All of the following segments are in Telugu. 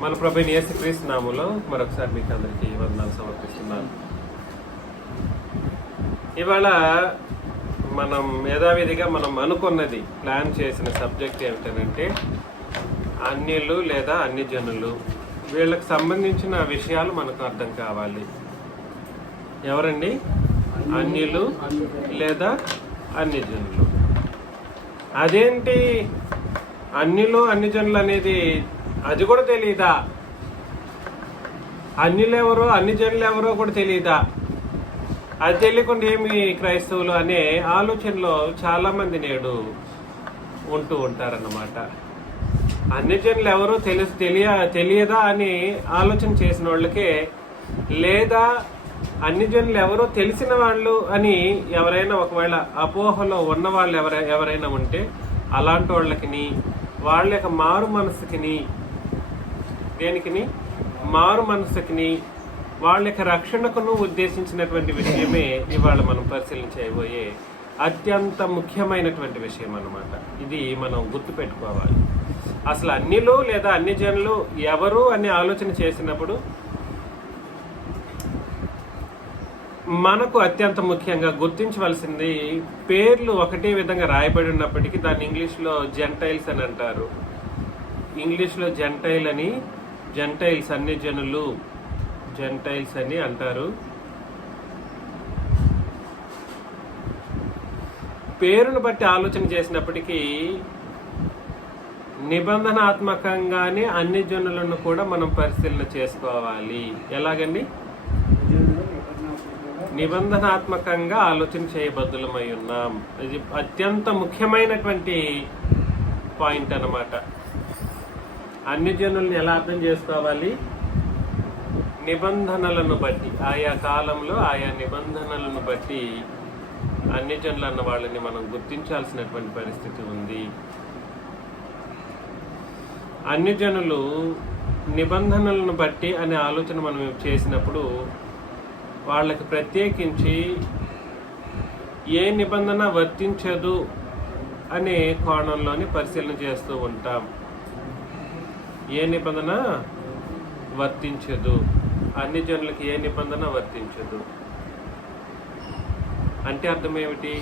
మన ప్రభువైన యేసుక్రీస్తు నామములో మరొకసారి మీకు అందరికీ వందనాలు సమర్పిస్తున్నాను. ఇవాళ మనం యథావిధిగా మనం అనుకున్నది ప్లాన్ చేసిన సబ్జెక్ట్ ఏమిటంటే అన్యులు లేదా అన్ని జనులు, వీళ్ళకి సంబంధించిన విషయాలు మనకు అర్థం కావాలి. ఎవరండి? అన్యులు లేదా అన్ని జనులు. అదేంటి అన్యులు అన్ని జనులు అనేది అది కూడా తెలియదా? అన్యులు ఎవరో అన్ని జనులు ఎవరో కూడా తెలియదా? అది తెలియకుండా ఏమి క్రైస్తవులు అనే ఆలోచనలో చాలా మంది నేడు ఉంటూ ఉంటారన్నమాట. అన్ని జనులు ఎవరో తెలియదా అని ఆలోచన చేసిన వాళ్ళకే, లేదా అన్ని జనులు ఎవరో తెలిసిన వాళ్ళు అని ఎవరైనా ఒకవేళ అపోహలో ఉన్న వాళ్ళు ఎవరైనా ఉంటే అలాంటి వాళ్ళకి, వాళ్ళ యొక్క మారు మనసుకిని, దేనికిని మారు మనసుకిని, వాళ్ళ యొక్క రక్షణకును ఉద్దేశించినటువంటి విషయమే ఇవాళ మనం పరిశీలన చేయబోయే అత్యంత ముఖ్యమైనటువంటి విషయం అన్నమాట. ఇది మనం గుర్తుపెట్టుకోవాలి. అసలు అన్యులు లేదా అన్ని జనులు ఎవరు అని ఆలోచన చేసినప్పుడు మనకు అత్యంత ముఖ్యంగా గుర్తించవలసింది, పేర్లు ఒకటే విధంగా రాయబడి ఉన్నప్పటికీ దాన్ని ఇంగ్లీష్లో జెంటైల్స్ అని అంటారు. ఇంగ్లీష్లో జెంటైల్స్ అన్ని జనులు, జెంటైల్స్ అని అంటారు. పేరును బట్టి ఆలోచన చేసినప్పటికీ నిబంధనాత్మకంగానే అన్ని జనులను కూడా మనం పరిశీలన చేసుకోవాలి. ఎలాగండి? నిబంధనాత్మకంగా ఆలోచన చేయబద్దులమై ఉన్నాం. ఇది అత్యంత ముఖ్యమైనటువంటి పాయింట్ అన్నమాట. అన్ని జనుల్ని ఎలా అర్థం చేసుకోవాలి? నిబంధనలను బట్టి, ఆయా కాలంలో ఆయా నిబంధనలను బట్టి అన్ని జనులు అన్న వాళ్ళని మనం గుర్తించాల్సినటువంటి పరిస్థితి ఉంది. అన్ని జనులు నిబంధనలను బట్టి అనే ఆలోచన మనం చేసినప్పుడు వాళ్ళకి ప్రత్యేకించి ఏ నిబంధన వర్తించదు అనే కోణంలోని పరిశీలన చేస్తూ ఉంటాం. ఏ నిబంధన వర్తించదు, అన్ని జనులకి ఏ నిబంధన వర్తించదు అంటే అర్థం ఏమిటి?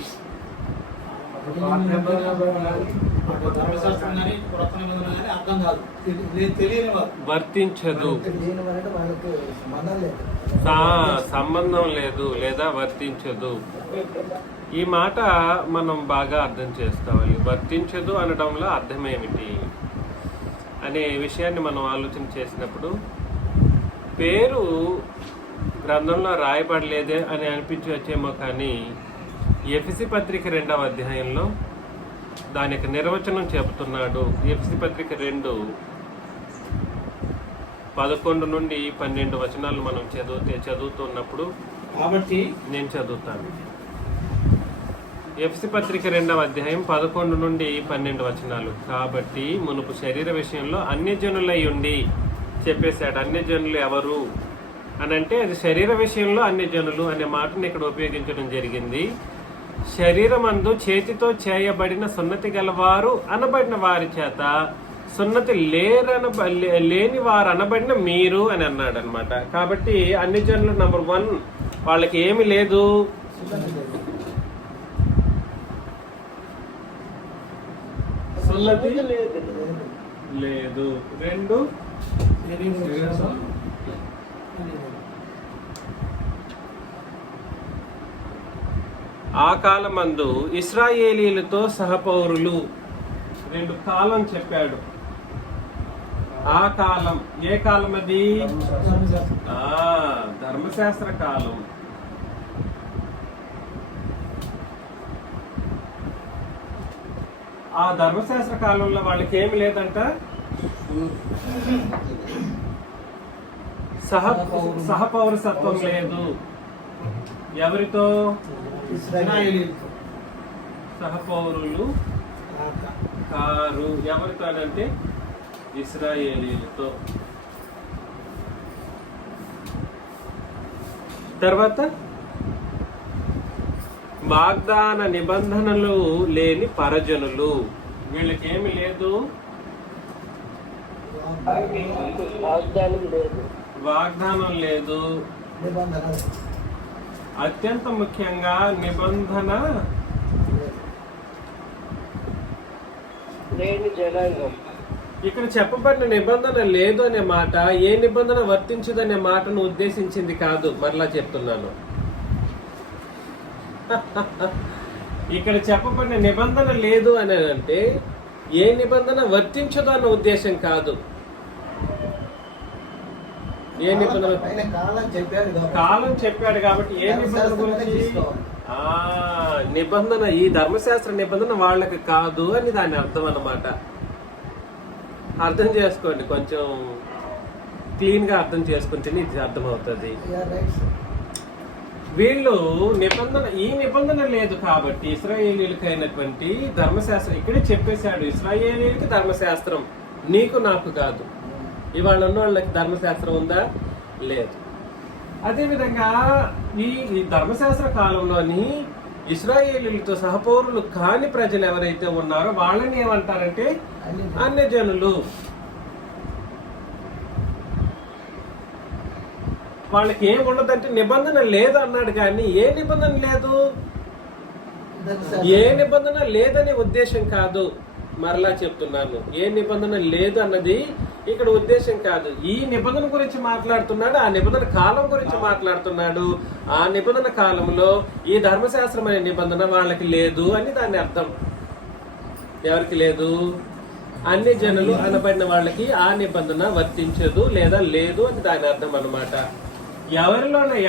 వర్తించదు, సంబంధం లేదు లేదా వర్తించదు. ఈ మాట మనం బాగా అర్థం చేసుకోవాలి. వర్తించదు అనడంలో అర్థం ఏమిటి అనే విషయాన్ని మనం ఆలోచన చేసినప్పుడు, పేరు గ్రంథంలో రాయబడలేదే అని అనిపించవచ్చేమో, కానీ ఎఫెసీ పత్రిక 2వ అధ్యాయంలో దాని యొక్క నిర్వచనం చెబుతున్నాడు. ఎఫెసీ పత్రిక 2:11 నుండి 12 వచనాలు మనం చదువుతున్నప్పుడు, కాబట్టి నేను చదువుతాను. ఎఫెసీ పత్రిక 2వ అధ్యాయం 11 నుండి 12 వచనాలు. కాబట్టి మునుపు శరీర విషయంలో అన్యజనులై ఉండి చెప్పేశాడు. అన్యజనులు ఎవరు అని అంటే అది శరీర విషయంలో అన్యజనులు అనే మాటను ఇక్కడ ఉపయోగించడం జరిగింది. శరీరమందు చేతితో చేయబడిన సున్నతి గలవారు అనబడిన వారి చేత సున్నతి లేని వారు అనబడిన మీరు అని అన్నాడు అనమాట. కాబట్టి అన్ని జనులు నంబర్ 1 వాళ్ళకి ఏమి లేదు, సున్నతి లేదు. 2 ఆ కాలమందు ఇశ్రాయేలీలతో సహపౌరులు. 2 కాలం చెప్పాడు. ఆ కాలం ఏ కాలం? అది ధర్మశాస్త్ర కాలం. ఆ ధర్మశాస్త్ర కాలంలో వాళ్ళకి ఏమి లేదంట, సహపౌరసత్వం లేదు. ఎవరితో? సహపౌరులు కారు. ఎవరితో అంటే ఇశ్రాయేలీలతో. తర్వాత వాగ్దాన నిబంధనలు లేని పరజనులు. వీళ్ళకి ఏమి లేదు, వాగ్దానం లేదు, అత్యంత ముఖ్యంగా నిబంధన లేని జనాంగం. ఇక్కడ చెప్పబడిన నిబంధన లేదు అనే మాట ఏ నిబంధన వర్తించదనే మాటను ఉద్దేశించింది కాదు. మరలా చెప్తున్నాను, ఇక్కడ చెప్పబడిన నిబంధన లేదు అని అంటే ఏ నిబంధన వర్తించదు అన్న ఉద్దేశం కాదు. ఏ నిబంధన కాలం చెప్పాడు కాబట్టి ఏ నిబంధన గురించి నిబంధన ఈ ధర్మశాస్త్ర నిబంధన వాళ్ళకి కాదు అని దాని అర్థం అన్నమాట. అర్థం చేసుకోండి, కొంచెం క్లీన్ గా అర్థం చేసుకుంటేనే ఇది అర్థమవుతుంది. వీళ్ళు నిబంధన ఈ నిబంధన లేదు కాబట్టి ఇశ్రాయేలీలకు అయినటువంటి ధర్మశాస్త్రం ఇక్కడే చెప్పేశాడు. ఇశ్రాయేలీలకి ధర్మశాస్త్రం, నీకు నాకు కాదు. ఇవాళ ఉన్న వాళ్ళకి ధర్మశాస్త్రం ఉందా? లేదు. అదేవిధంగా ఈ ధర్మశాస్త్ర కాలంలోని ఇశ్రాయేలీలతో సహపౌరులు కాని ప్రజలు ఎవరైతే ఉన్నారో వాళ్ళని ఏమంటారంటే అన్యజనులు. వాళ్ళకి ఏం ఉండదంటే నిబంధన లేదు అన్నాడు కానీ ఏ నిబంధన లేదు, ఏ నిబంధన లేదనే ఉద్దేశం కాదు. మరలా చెప్తున్నాను, ఏ నిబంధన లేదు అన్నది ఇక్కడ ఉద్దేశం కాదు. ఈ నిబంధన గురించి మాట్లాడుతున్నాడు, ఆ నిబంధన కాలం గురించి మాట్లాడుతున్నాడు. ఆ నిబంధన కాలంలో ఈ ధర్మశాస్త్రం అనే నిబంధన వాళ్ళకి లేదు అని దాని అర్థం. ఎవరికి లేదు? అన్ని జనులు అనబడిన వాళ్ళకి ఆ నిబంధన వర్తించదు లేదా లేదు అని దాని అర్థం అన్నమాట.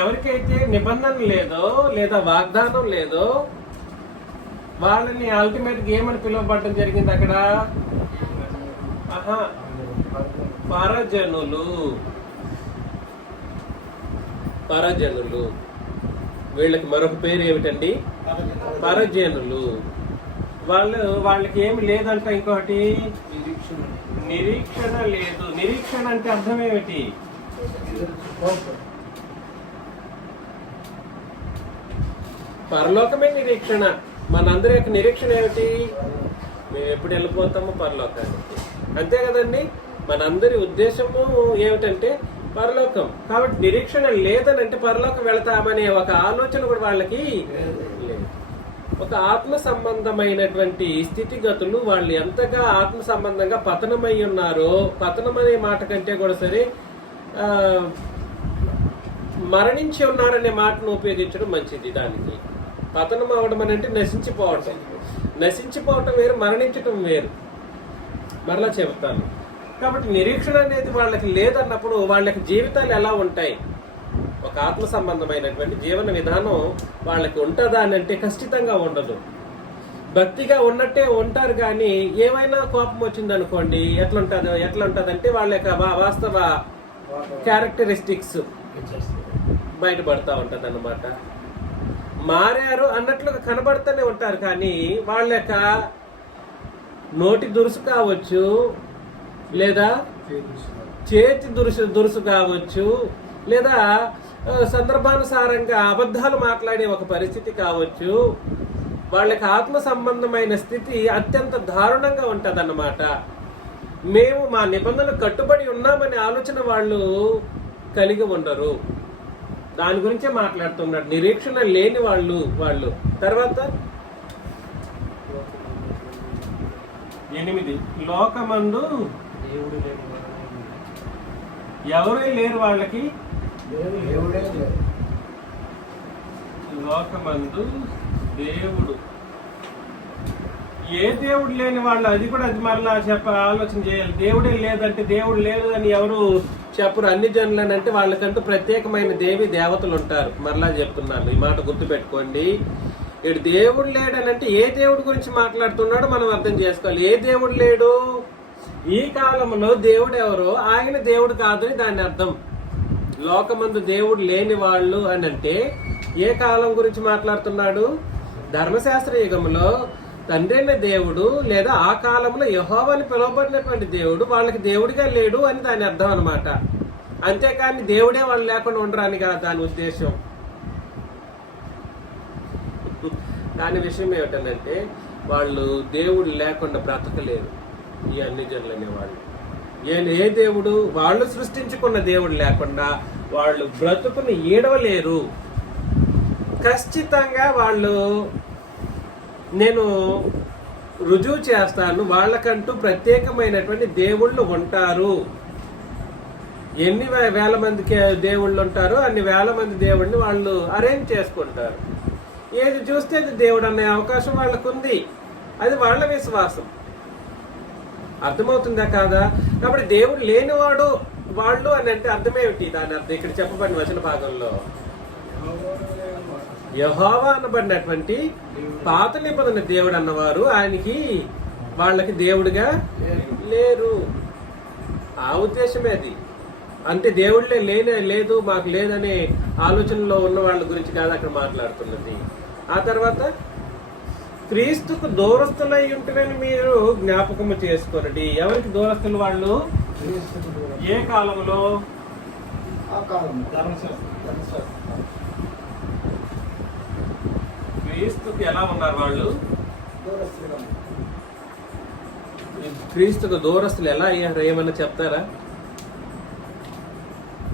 ఎవరికైతే నిబంధన లేదో లేదా వాగ్దానం లేదో వాళ్ళని అల్టిమేట్ గా ఏమని పిలువబడటం జరిగింది అక్కడ? పరజనులు. పరజనులు వీళ్ళకి మరొక పేరు ఏమిటండి? పరజనులు. వాళ్ళకి ఏమి లేదంట. ఇంకొకటి నిరీక్షణ లేదు. నిరీక్షణ అంటే అర్థం ఏమిటి? పరలోకమే నిరీక్షణ. మనందరి యొక్క నిరీక్షణ ఏమిటి? మేము ఎప్పుడు వెళ్ళిపోతాము పరలోకానికి, అంతే కదండి. మనందరి ఉద్దేశము ఏమిటంటే పరలోకం. కాబట్టి నిరీక్షణ లేదనంటే పరలోకం వెళతామనే ఒక ఆలోచన కూడా వాళ్ళకి లేదు. ఒక ఆత్మ సంబంధమైనటువంటి స్థితిగతులు వాళ్ళు ఎంతగా ఆత్మ సంబంధంగా పతనమై ఉన్నారో, పతనం అనే మాట కంటే కూడా సరే మరణించి ఉన్నారనే మాటను ఉపయోగించడం మంచిది. దానికి పతనం అవడం అని అంటే నశించిపోవటం. నశించిపోవటం వేరు, మరణించటం వేరు. మరలా చెబుతాను. కాబట్టి నిరీక్షణ అనేది వాళ్ళకి లేదన్నప్పుడు వాళ్ళకి జీవితాలు ఎలా ఉంటాయి? ఒక ఆత్మ సంబంధమైనటువంటి జీవన విధానం వాళ్ళకి ఉంటుందా అని అంటే ఖచ్చితంగా ఉండదు. భక్తిగా ఉన్నట్టే ఉంటారు కానీ ఏమైనా కోపం వచ్చింది అనుకోండి ఎట్లా ఉంటుందంటే వాళ్ళ యొక్క వాస్తవ క్యారెక్టరిస్టిక్స్ బయటపడతా ఉంటది అన్నమాట. మారారు అన్నట్లుగా కనబడుతూనే ఉంటారు కానీ వాళ్ళ యొక్క నోటి దురుసు కావచ్చు, లేదా చేతి దురుసు కావచ్చు, లేదా సందర్భానుసారంగా అబద్ధాలు మాట్లాడే ఒక పరిస్థితి కావచ్చు. వాళ్ళకి ఆత్మ సంబంధమైన స్థితి అత్యంత దారుణంగా ఉంటది అన్నమాట. మేము మా నిబంధనలు కట్టుబడి ఉన్నామనే ఆలోచన వాళ్ళు కలిగి ఉండరు. దాని గురించే మాట్లాడుతున్నాడు. నిరీక్షణ లేని వాళ్ళు. తర్వాత 8 లోకమందు ఎవరే లేరు వాళ్ళకి. లోకమందు దేవుడు, ఏ దేవుడు లేని వాళ్ళు. అది కూడా అది మరలా ఆలోచన చేయాలి. దేవుడే లేదంటే దేవుడు లేదు అని ఎవరు చెప్పరు. అన్ని జనులని అంటే వాళ్ళకంటూ ప్రత్యేకమైన దేవతలు ఉంటారు. మరలా చెప్తున్నాను, ఈ మాట గుర్తు పెట్టుకోండి. ఇటు దేవుడు లేడనంటే ఏ దేవుడి గురించి మాట్లాడుతున్నాడో మనం అర్థం చేసుకోవాలి. ఏ దేవుడు లేడు? ఈ కాలంలో దేవుడు ఎవరో ఆయన దేవుడు కాదని దాని అర్థం. లోకమందు దేవుడు లేని వాళ్ళు అని అంటే ఏ కాలం గురించి మాట్లాడుతున్నాడు? ధర్మశాస్త్ర యుగంలో తండ్రి అయిన దేవుడు లేదా ఆ కాలంలో యెహోవా అని పిలువబడినటువంటి దేవుడు వాళ్ళకి దేవుడిగా లేడు అని దాని అర్థం అన్నమాట. అంతేకాని దేవుడే వాళ్ళు లేకుండా ఉండరాని కదా దాని ఉద్దేశం. దాని విషయం ఏమిటంటే వాళ్ళు దేవుడు లేకుండా బ్రతకలేరు. ఈ అన్ని జనులు అనేవాళ్ళు ఏ దేవుడు? వాళ్ళు సృష్టించుకున్న దేవుడు లేకుండా వాళ్ళు బ్రతుకుని ఈడవలేరు. ఖచ్చితంగా వాళ్ళు, నేను రుజువు చేస్తాను, వాళ్ళకంటూ ప్రత్యేకమైనటువంటి దేవుళ్ళు ఉంటారు. ఎన్ని వేల మందికి దేవుళ్ళు ఉంటారో అన్ని వేల మంది దేవుడిని వాళ్ళు అరేంజ్ చేసుకుంటారు. ఏది చూస్తే అది దేవుడు అనే అవకాశం వాళ్ళకు ఉంది. అది వాళ్ళ విశ్వాసం. అర్థమవుతుందా కాదా? కాబట్టి దేవుడు లేనివాడు వాళ్ళు అని అంటే అర్థమేమిటి? దాని అర్థం ఇక్కడ చెప్పబడిన వచన భాగంలో యెహోవా అనబడినటువంటి పాత నిబంధన దేవుడు అన్నవారు ఆయనకి వాళ్ళకి దేవుడిగా లేరు. ఆ ఉద్దేశమే అది. అంటే దేవుళ్ళే లేదు, మాకు లేదనే ఆలోచనలో ఉన్న వాళ్ళ గురించి కాదు అక్కడ మాట్లాడుతున్నది. ఆ తర్వాత క్రీస్తుకు దూరస్తులై ఉంటున్నారని మీరు జ్ఞాపకము చేసుకోరండి. ఎవరికి దూరస్తులు వాళ్ళు? ఏ కాలంలో? క్రీస్తుకి ఎలా ఉన్నారు వాళ్ళు? క్రీస్తుకు దూరస్తులు ఎలా అయ్యారు? ఏమన్నా చెప్తారా?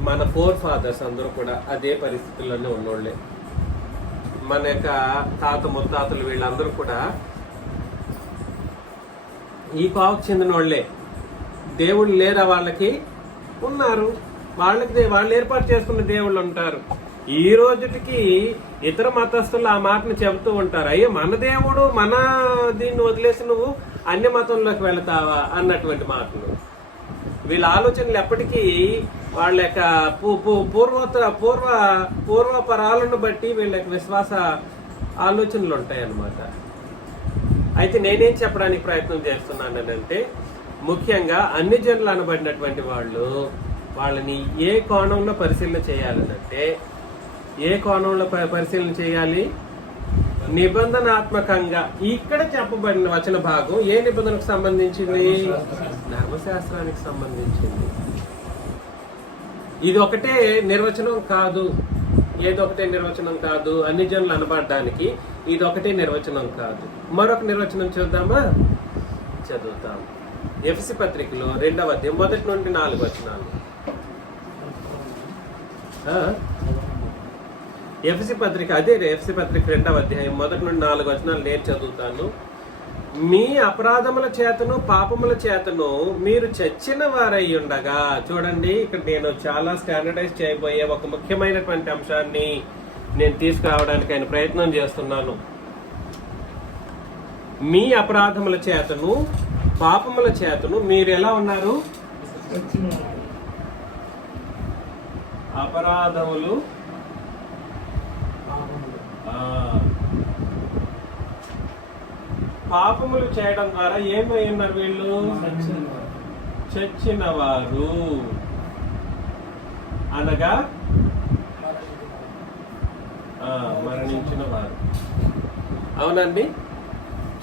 మన ఫాదర్స్ అందరూ కూడా అదే పరిస్థితుల్లోనే ఉన్నోళ్ళే. మన యొక్క తాత ముత్తాతలు వీళ్ళందరూ కూడా ఈ కోవకు చెందిన వాళ్ళే. దేవుళ్ళు లేరా వాళ్ళకి? ఉన్నారు. వాళ్ళు ఏర్పాటు చేసుకున్న దేవుళ్ళు ఉంటారు. ఈ రోజుకి ఇతర మతస్థులు ఆ మాటను చెబుతూ ఉంటారు, అయ్యో మన దేవుడు, మన దీన్ని వదిలేసి నువ్వు అన్య మతంలోకి వెళతావా అన్నటువంటి మాటలు. వీళ్ళ ఆలోచనలు ఎప్పటికీ వాళ్ళ యొక్క పూర్వపరాలను బట్టి వీళ్ళ యొక్క విశ్వాస ఆలోచనలు ఉంటాయి అన్నమాట. అయితే నేనేం చెప్పడానికి ప్రయత్నం చేస్తున్నానంటే, ముఖ్యంగా అన్ని జనులు అనబడినటువంటి వాళ్ళని ఏ కోణంలో పరిశీలన చేయాలనంటే, ఏ కోణంలో పరిశీలన చేయాలి? నిబంధనాత్మకంగా. ఇక్కడ చెప్పబడిన వచన భాగం ఏ నిబంధనకు సంబంధించింది? ధర్మశాస్త్రానికి సంబంధించింది. ఇది ఒకటే నిర్వచనం కాదు, ఏదొకటే నిర్వచనం కాదు. అన్ని జనులు అనబడడానికి ఇది ఒకటే నిర్వచనం కాదు. మరొక నిర్వచనం చూద్దామా? చదువుతాం. ఎఫెసీ పత్రికలో 2వ అధ్యాయం 1 నుండి 4 వచనాలు. ఎఫెసీ పత్రిక 2వ అధ్యాయం 1 నుండి 4 వచనాలు నేను చదువుతాను. మీ అపరాధముల చేతను పాపముల చేతను మీరు చచ్చిన వారై ఉండగా, చూడండి ఇక్కడ నేను చాలా స్టాండర్డైజ్ చేయబోయే ఒక ముఖ్యమైనటువంటి అంశాన్ని నేను తీసుకురావడానికి ఆయన ప్రయత్నం చేస్తున్నాను. మీ అపరాధముల చేతను పాపముల చేతను మీరు ఎలా ఉన్నారు? అపరాధములు పాపములు చేయడం ద్వారా ఏమై ఉన్నారు వీళ్ళు? చచ్చిన వారు అనగా మరణించిన వారు. అవునండి,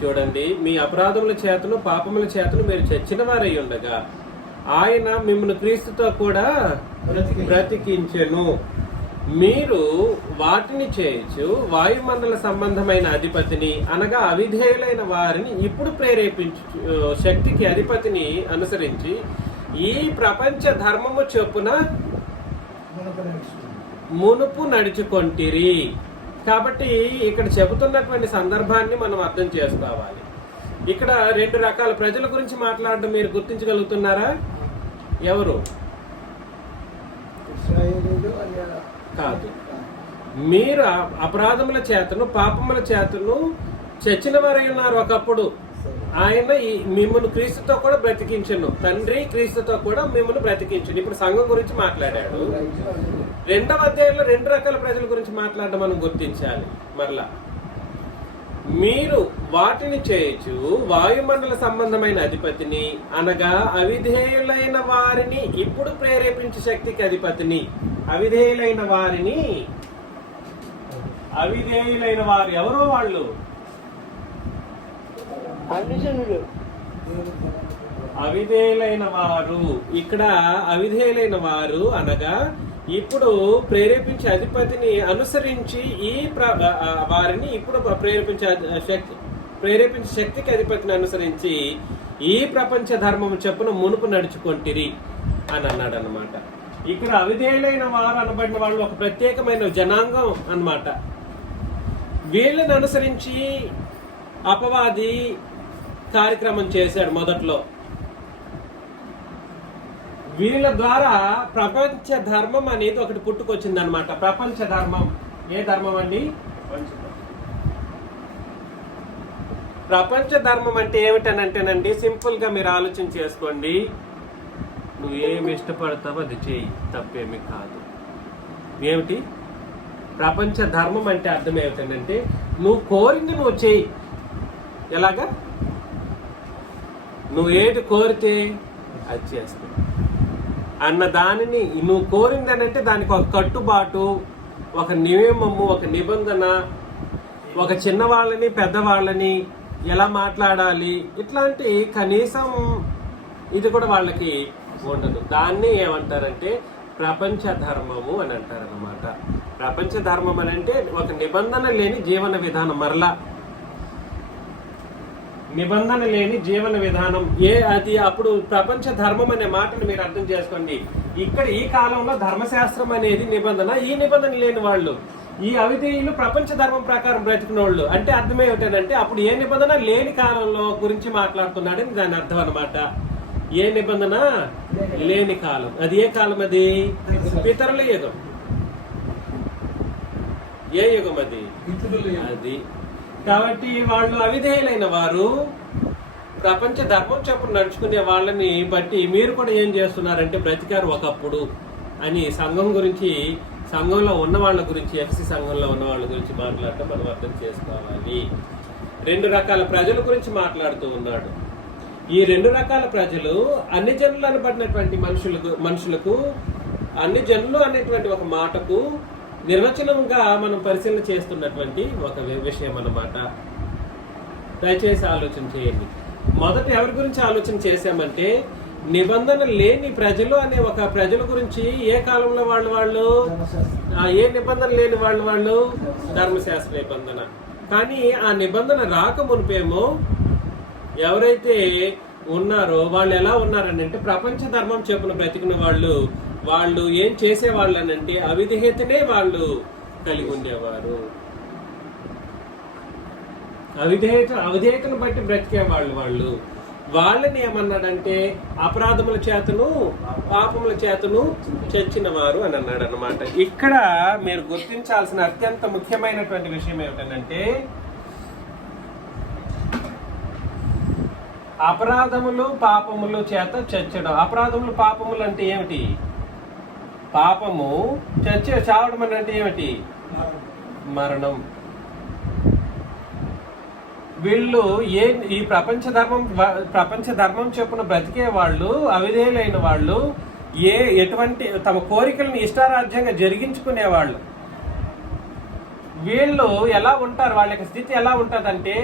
చూడండి, మీ అపరాధముల చేతను పాపముల చేతను మీరు చచ్చిన వారై ఉండగా ఆయన మిమ్మల్ని క్రీస్తుతో కూడా బ్రతికించెను. మీరు వాటిని చేయొచ్చు వాయుమండల సంబంధమైన అధిపతిని అనగా అవిధేయులైన వారిని ఇప్పుడు ప్రేరేపించు శక్తికి అధిపతిని అనుసరించి ఈ ప్రపంచ ధర్మము చొప్పున మునుపు నడుచుకొంటిరి. కాబట్టి ఇక్కడ చెబుతున్నటువంటి సందర్భాన్ని మనం అర్థం చేసుకోవాలి. ఇక్కడ 2 రకాల ప్రజల గురించి మాట్లాడడం మీరు గుర్తించగలుగుతున్నారా? ఎవరు? కాదు. మీరు అపరాధముల చేతను పాపముల చేతను చచ్చిన వారై ఉన్నారు ఒకప్పుడు. ఆయన మిమ్మల్ని క్రీస్తుతో కూడా బ్రతికించను. తండ్రి క్రీస్తుతో కూడా మిమ్మల్ని బ్రతికించను. ఇప్పుడు సంఘం గురించి మాట్లాడాడు. 2వ అధ్యాయంలో 2 రకాల ప్రజల గురించి మాట్లాడడం మనం గుర్తించాలి. మరలా మీరు వాటిని చేయొచ్చు వాయుమండల సంబంధమైన అధిపతిని అనగా అవిధేయులైన వారిని ఇప్పుడు ప్రేరేపించే శక్తికి అధిపతిని. అవిధేయులైన వారు ఎవరో వాళ్ళు అవిధేయులైన వారు. ఇక్కడ అవిధేయులైన వారు అనగా ఇప్పుడు ప్రేరేపించే అధిపతిని అనుసరించి వారిని ఇప్పుడు ప్రేరేపించే శక్తికి అధిపతిని అనుసరించి ఈ ప్రపంచ ధర్మము చెప్పున మునుపు నడుచుకొంటిరి అని అన్నాడు అనమాట. ఇక్కడ అవిధేయులైన వారు అనబడిన వాళ్ళు ఒక ప్రత్యేకమైన జనాంగం అన్నమాట. వీళ్ళని అనుసరించి అపవాది కార్యక్రమం చేశాడు మొదట్లో. వీళ్ళ ద్వారా ప్రపంచ ధర్మం అనేది ఒకటి పుట్టుకొచ్చింది అనమాట. ప్రపంచ ధర్మం ఏ ధర్మం అండి? ప్రపంచ ధర్మం అంటే ఏమిటనంటేనండి, సింపుల్ గా మీరు ఆలోచన చేసుకోండి. నువ్వు ఏమి ఇష్టపడతావో అది చేయి, తప్పేమి కాదు. ఏమిటి ప్రపంచ ధర్మం అంటే? అర్థం ఏమిటంటే నువ్వు కోరింది నువ్వు చేయి. ఎలాగా? నువ్వు ఏది కోరితే అది చేస్తావు అన్న దానిని నువ్వు కోరింది అని అంటే దానికి ఒక కట్టుబాటు, ఒక నియమము, ఒక నిబంధన, ఒక చిన్నవాళ్ళని పెద్దవాళ్ళని ఎలా మాట్లాడాలి, ఇట్లాంటి కనీసం ఇది కూడా వాళ్ళకి ఉండదు. దాన్ని ఏమంటారంటే ప్రపంచ ధర్మము అని అంటారన్నమాట. ప్రపంచ ధర్మం అని అంటే ఒక నిబంధన లేని జీవన విధానం. మరలా నిబంధన లేని జీవన విధానం అది అప్పుడు ప్రపంచ ధర్మం అనే మాటను మీరు అర్థం చేసుకోండి. ఇక్కడ ఈ కాలంలో ధర్మశాస్త్రం అనేది నిబంధన. ఈ నిబంధన లేని వాళ్ళు, ఈ అవిధేయులు ప్రపంచ ధర్మం ప్రకారం బ్రతికిన వాళ్ళు. అంటే అర్థం ఏమిటంటే అప్పుడు ఏ నిబంధన లేని కాలంలో గురించి మాట్లాడుతున్నాడని దాని అర్థం అనమాట. ఏ నిబంధన లేని కాలం. అది ఏ కాలం? అది పితరుల యుగం. ఏ యుగం అది? అది. కాబట్టి వాళ్ళు అవిధేయులైన వారు ప్రపంచ ధర్మం చెప్పులు నడుచుకునే వాళ్ళని బట్టి మీరు కూడా ఏం చేస్తున్నారంటే బ్రతికారు ఒకప్పుడు అని సంఘం గురించి, సంఘంలో ఉన్న వాళ్ళ గురించి, ఎఫ్సి సంఘంలో ఉన్న వాళ్ళ గురించి మాట్లాడటం మనం అర్థం చేసుకోవాలి. 2 రకాల ప్రజల గురించి మాట్లాడుతూ ఉన్నాడు. ఈ 2 రకాల ప్రజలు అన్ని జనులు అనబడినటువంటి మనుషులకు అన్ని జనులు అనేటువంటి ఒక మాటకు నిర్వచనంగా మనం పరిశీలన చేస్తున్నటువంటి ఒక విషయం అన్నమాట. దయచేసి ఆలోచన చేయండి. మొదట ఎవరి గురించి ఆలోచన చేశామంటే నిబంధన లేని ప్రజలు అనే ఒక ప్రజల గురించి. ఏ కాలంలో వాళ్ళు ఏ నిబంధన లేని వాళ్ళు ధర్మశాస్త్ర నిబంధన. కానీ ఆ నిబంధన రాక మునిపేమో ఎవరైతే ఉన్నారో వాళ్ళు ఎలా ఉన్నారని అంటే ప్రపంచ ధర్మం చెప్పున బ్రతికిన వాళ్ళు ఏం చేసేవాళ్ళు అని అంటే అవిధేయతనే వాళ్ళు కలిగి ఉండేవారు. అవిధేయతను బట్టి బ్రతికే వాళ్ళు వాళ్ళని ఏమన్నాడంటే అపరాధముల చేతను పాపముల చేతను చచ్చిన వారు అని అన్నాడు అనమాట. ఇక్కడ మీరు గుర్తించాల్సిన అత్యంత ముఖ్యమైనటువంటి విషయం ఏమిటంటే అపరాధములు పాపములు చేత చచ్చడం. అపరాధములు పాపములు అంటే ఏమిటి? పాపము. చావడం అని అంటే ఏమిటి? మరణం. వీళ్ళు ఈ ప్రపంచ ధర్మం చెప్పున బ్రతికే వాళ్ళు, అవిధేయులైన వాళ్ళు, ఎటువంటి తమ కోరికలను ఇష్టారాజ్యంగా జరిగించుకునేవాళ్ళు. వీళ్ళు ఎలా ఉంటారు? వాళ్ళ యొక్క స్థితి ఎలా ఉంటుందంటే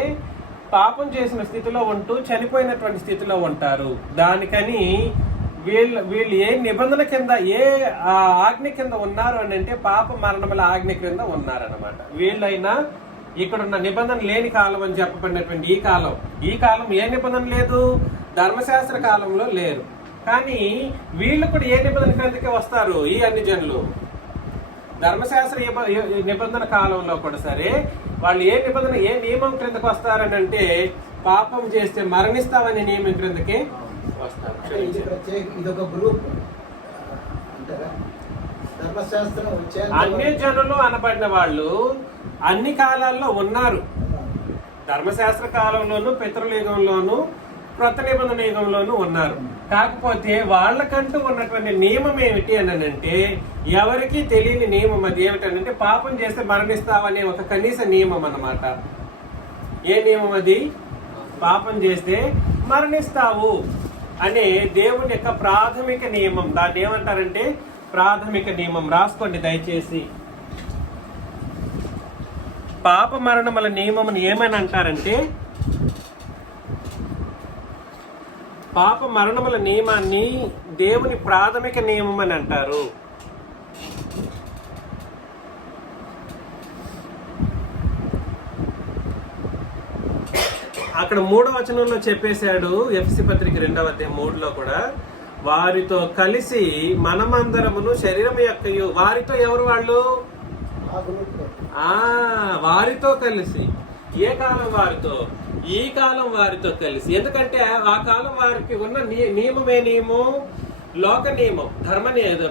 పాపం చేసిన స్థితిలో ఉంటూ చనిపోయినటువంటి స్థితిలో ఉంటారు. దానికని వీళ్ళు ఏ నిబంధన కింద, ఏ ఆజ్ఞ కింద ఉన్నారు అని అంటే పాప మరణముల ఆజ్ఞ కింద ఉన్నారన్నమాట. వీళ్ళైనా ఇక్కడున్న నిబంధన లేని కాలం అని చెప్పబడినటువంటి ఈ కాలం ఏ నిబంధన లేదు? ధర్మశాస్త్ర కాలంలో లేరు. కానీ వీళ్ళు కూడా ఏ నిబంధన కిందకి వస్తారు? ఈ అన్ని జనులు ధర్మశాస్త్ర నిబంధన కాలంలో కూడా సరే వాళ్ళు ఏ నియమం క్రిందకి వస్తారని అంటే పాపం చేస్తే మరణిస్తామనే నియమం క్రిందకి వస్తారు. అన్ని జనులు అనబడిన వాళ్ళు అన్ని కాలాల్లో ఉన్నారు. ధర్మశాస్త్ర కాలంలోను, పితరుల యుగంలోను, క్రొత్త నిబంధన యుగంలోనూ ఉన్నారు. కాకపోతే వాళ్ళకంటూ ఉన్నటువంటి నియమం ఏమిటి అని అంటే ఎవరికి తెలియని నియమం. అది ఏమిటంటే పాపం చేస్తే మరణిస్తావనే ఒక కనీస నియమం అన్నమాట. ఏ నియమం అది? పాపం చేస్తే మరణిస్తావు అనే దేవుని యొక్క ప్రాథమిక నియమం. దాన్ని ఏమంటారంటే ప్రాథమిక నియమం. రాసుకోండి దయచేసి. పాప మరణముల నియమం ఏమని అంటారంటే పాప మరణముల నియమాన్ని దేవుని ప్రాథమిక నియమం అని అంటారు. అక్కడ 3వ వచనంలో చెప్పేశాడు, ఎఫెసీ పత్రిక 2వ అధ్యాయం 3లో కూడా, వారితో కలిసి మనమందరమును శరీరం యొక్కయు. వారితో ఎవరు వాళ్ళు? వారితో కలిసి. ఏ కాలం వారితో? ఈ కాలం వారితో కలిసి. ఎందుకంటే ఆ కాలం వారికి ఉన్న నియమమే నియమం, లోక నియమం,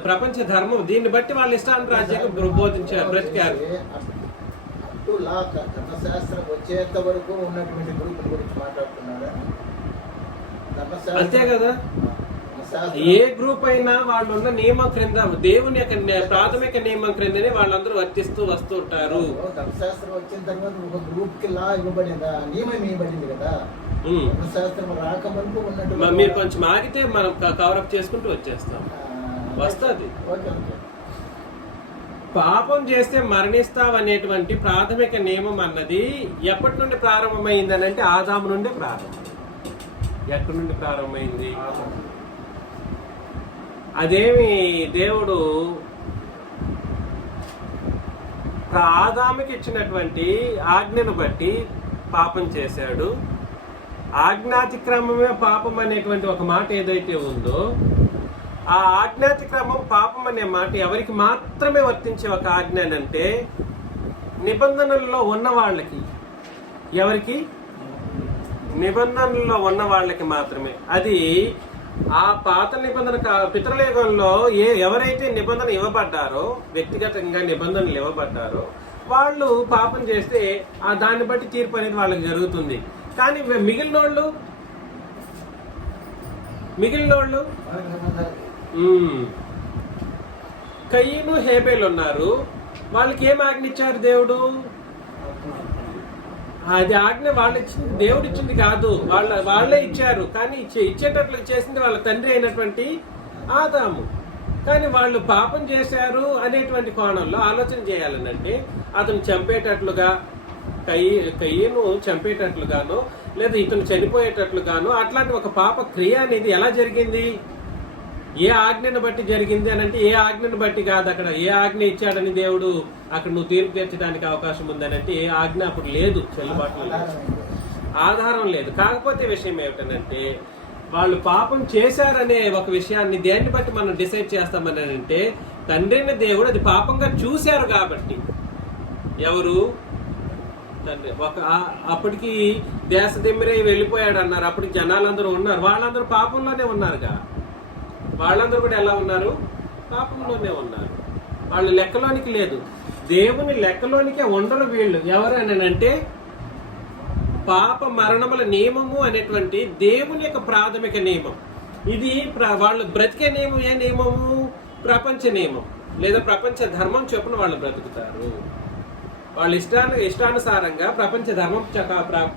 ప్రపంచ ధర్మం. దీన్ని బట్టి వాళ్ళు ఇష్టానురాజ్యంగా బోధించారు, బ్రతికారు. ధర్మశాస్త్రం వచ్చేంత వరకు ఉన్నటువంటి గ్రూపుల గురించి మాట్లాడుతున్నారా? అంతే కదా. ఏ గ్రూప్ అయినా వాళ్ళు ఉన్న నియమం క్రింద, దేవుని యొక్క ప్రాథమిక నియమం క్రిందనే వాళ్ళందరూ వర్తిస్తూ వస్తూ ఉంటారు. ధర్మశాస్త్రం వచ్చిన తర్వాత ఒక గ్రూప్ కి లా ఇవ్వబడిందా, నియమం ఇవ్వబడింది కదా. ధర్మశాస్త్రం రాకముందు ఉన్నట్టు మీరు కొంచెం ఆగితే మనం కవరప్ చేసుకుంటూ వచ్చేస్తాం, వస్తుంది. పాపం చేస్తే మరణిస్తావనేటువంటి ప్రాథమిక నియమం అన్నది ఎప్పటి నుండి ప్రారంభమైంది అని అంటే ఆదాము నుండి ప్రారంభం. ఎక్కడి నుండి ప్రారంభమైంది? అదేమి దేవుడు ఆదాముకి ఇచ్చినటువంటి ఆజ్ఞను బట్టి పాపం చేశాడు. ఆజ్ఞాతిక్రమమే పాపం అనేటువంటి ఒక మాట ఏదైతే ఉందో, ఆ ఆజ్ఞాతిక్రమం పాపం అనే మాట ఎవరికి మాత్రమే వర్తించే ఒక ఆజ్ఞ అంటే నిబంధనల్లో ఉన్న వాళ్ళకి. ఎవరికి? నిబంధనల్లో ఉన్న వాళ్ళకి మాత్రమే. అది ఆ పాత నిబంధన పితృయుగంలో ఎవరైతే నిబంధన ఇవ్వబడ్డారో, వ్యక్తిగతంగా నిబంధనలు ఇవ్వబడ్డారో, వాళ్ళు పాపం చేస్తే దాన్ని బట్టి తీర్పు అనేది వాళ్ళకి జరుగుతుంది. కానీ మిగిలినోళ్ళు కయ్యను హేబేలు ఉన్నారు. వాళ్ళకి ఏం ఆజ్ఞ ఇచ్చారు దేవుడు? అది ఆజ్ఞ వాళ్ళు ఇచ్చింది, దేవుడు ఇచ్చింది కాదు, వాళ్ళే ఇచ్చారు. కానీ ఇచ్చేటట్లు చేసింది వాళ్ళ తండ్రి అయినటువంటి ఆదాము. కానీ వాళ్ళు పాపం చేశారు అనేటువంటి కోణంలో ఆలోచన చేయాలనంటే, అతను చంపేటట్లుగా, కయ్యను చంపేటట్లుగానో లేదా ఇతను చనిపోయేటట్లుగానో అట్లాంటి ఒక పాప క్రియ అనేది ఎలా జరిగింది? ఏ ఆజ్ఞను బట్టి జరిగింది అని అంటే, ఏ ఆజ్ఞను బట్టి కాదు. అక్కడ ఏ ఆజ్ఞ ఇచ్చాడని దేవుడు అక్కడ నువ్వు తీర్పు తీర్చడానికి అవకాశం ఉందని అంటే ఏ ఆజ్ఞ అప్పుడు లేదు, చెల్లుబాటులో లేదు, ఆధారం లేదు. కాకపోతే విషయం ఏమిటనంటే, వాళ్ళు పాపం చేశారనే ఒక విషయాన్ని దేన్ని బట్టి మనం డిసైడ్ చేస్తామని అంటే, తండ్రిని దేవుడు అది పాపంగా చూశారు కాబట్టి. ఎవరు? తండ్రి. అప్పటికి దేశ దిమ్మిరై వెళ్ళిపోయాడు అన్నారు. అప్పటికి జనాలందరూ ఉన్నారు, వాళ్ళందరూ పాపంలోనే ఉన్నారుగా. వాళ్ళందరూ కూడా ఎలా ఉన్నారు? పాపంలోనే ఉన్నారు. వాళ్ళు లెక్కలోనికి లేదు, దేవుని లెక్కలోనికే ఉండరు వీళ్ళు. ఎవరు అని అంటే, పాప మరణముల నియమము అనేటువంటి దేవుని యొక్క ప్రాథమిక నియమం. ఇది వాళ్ళు బ్రతికే నియమం. ఏ నియమము? ప్రపంచ నియమం లేదా ప్రపంచ ధర్మం చొప్పున వాళ్ళు బ్రతుకుతారు. వాళ్ళు ఇష్టానుసారంగా ప్రపంచ ధర్మం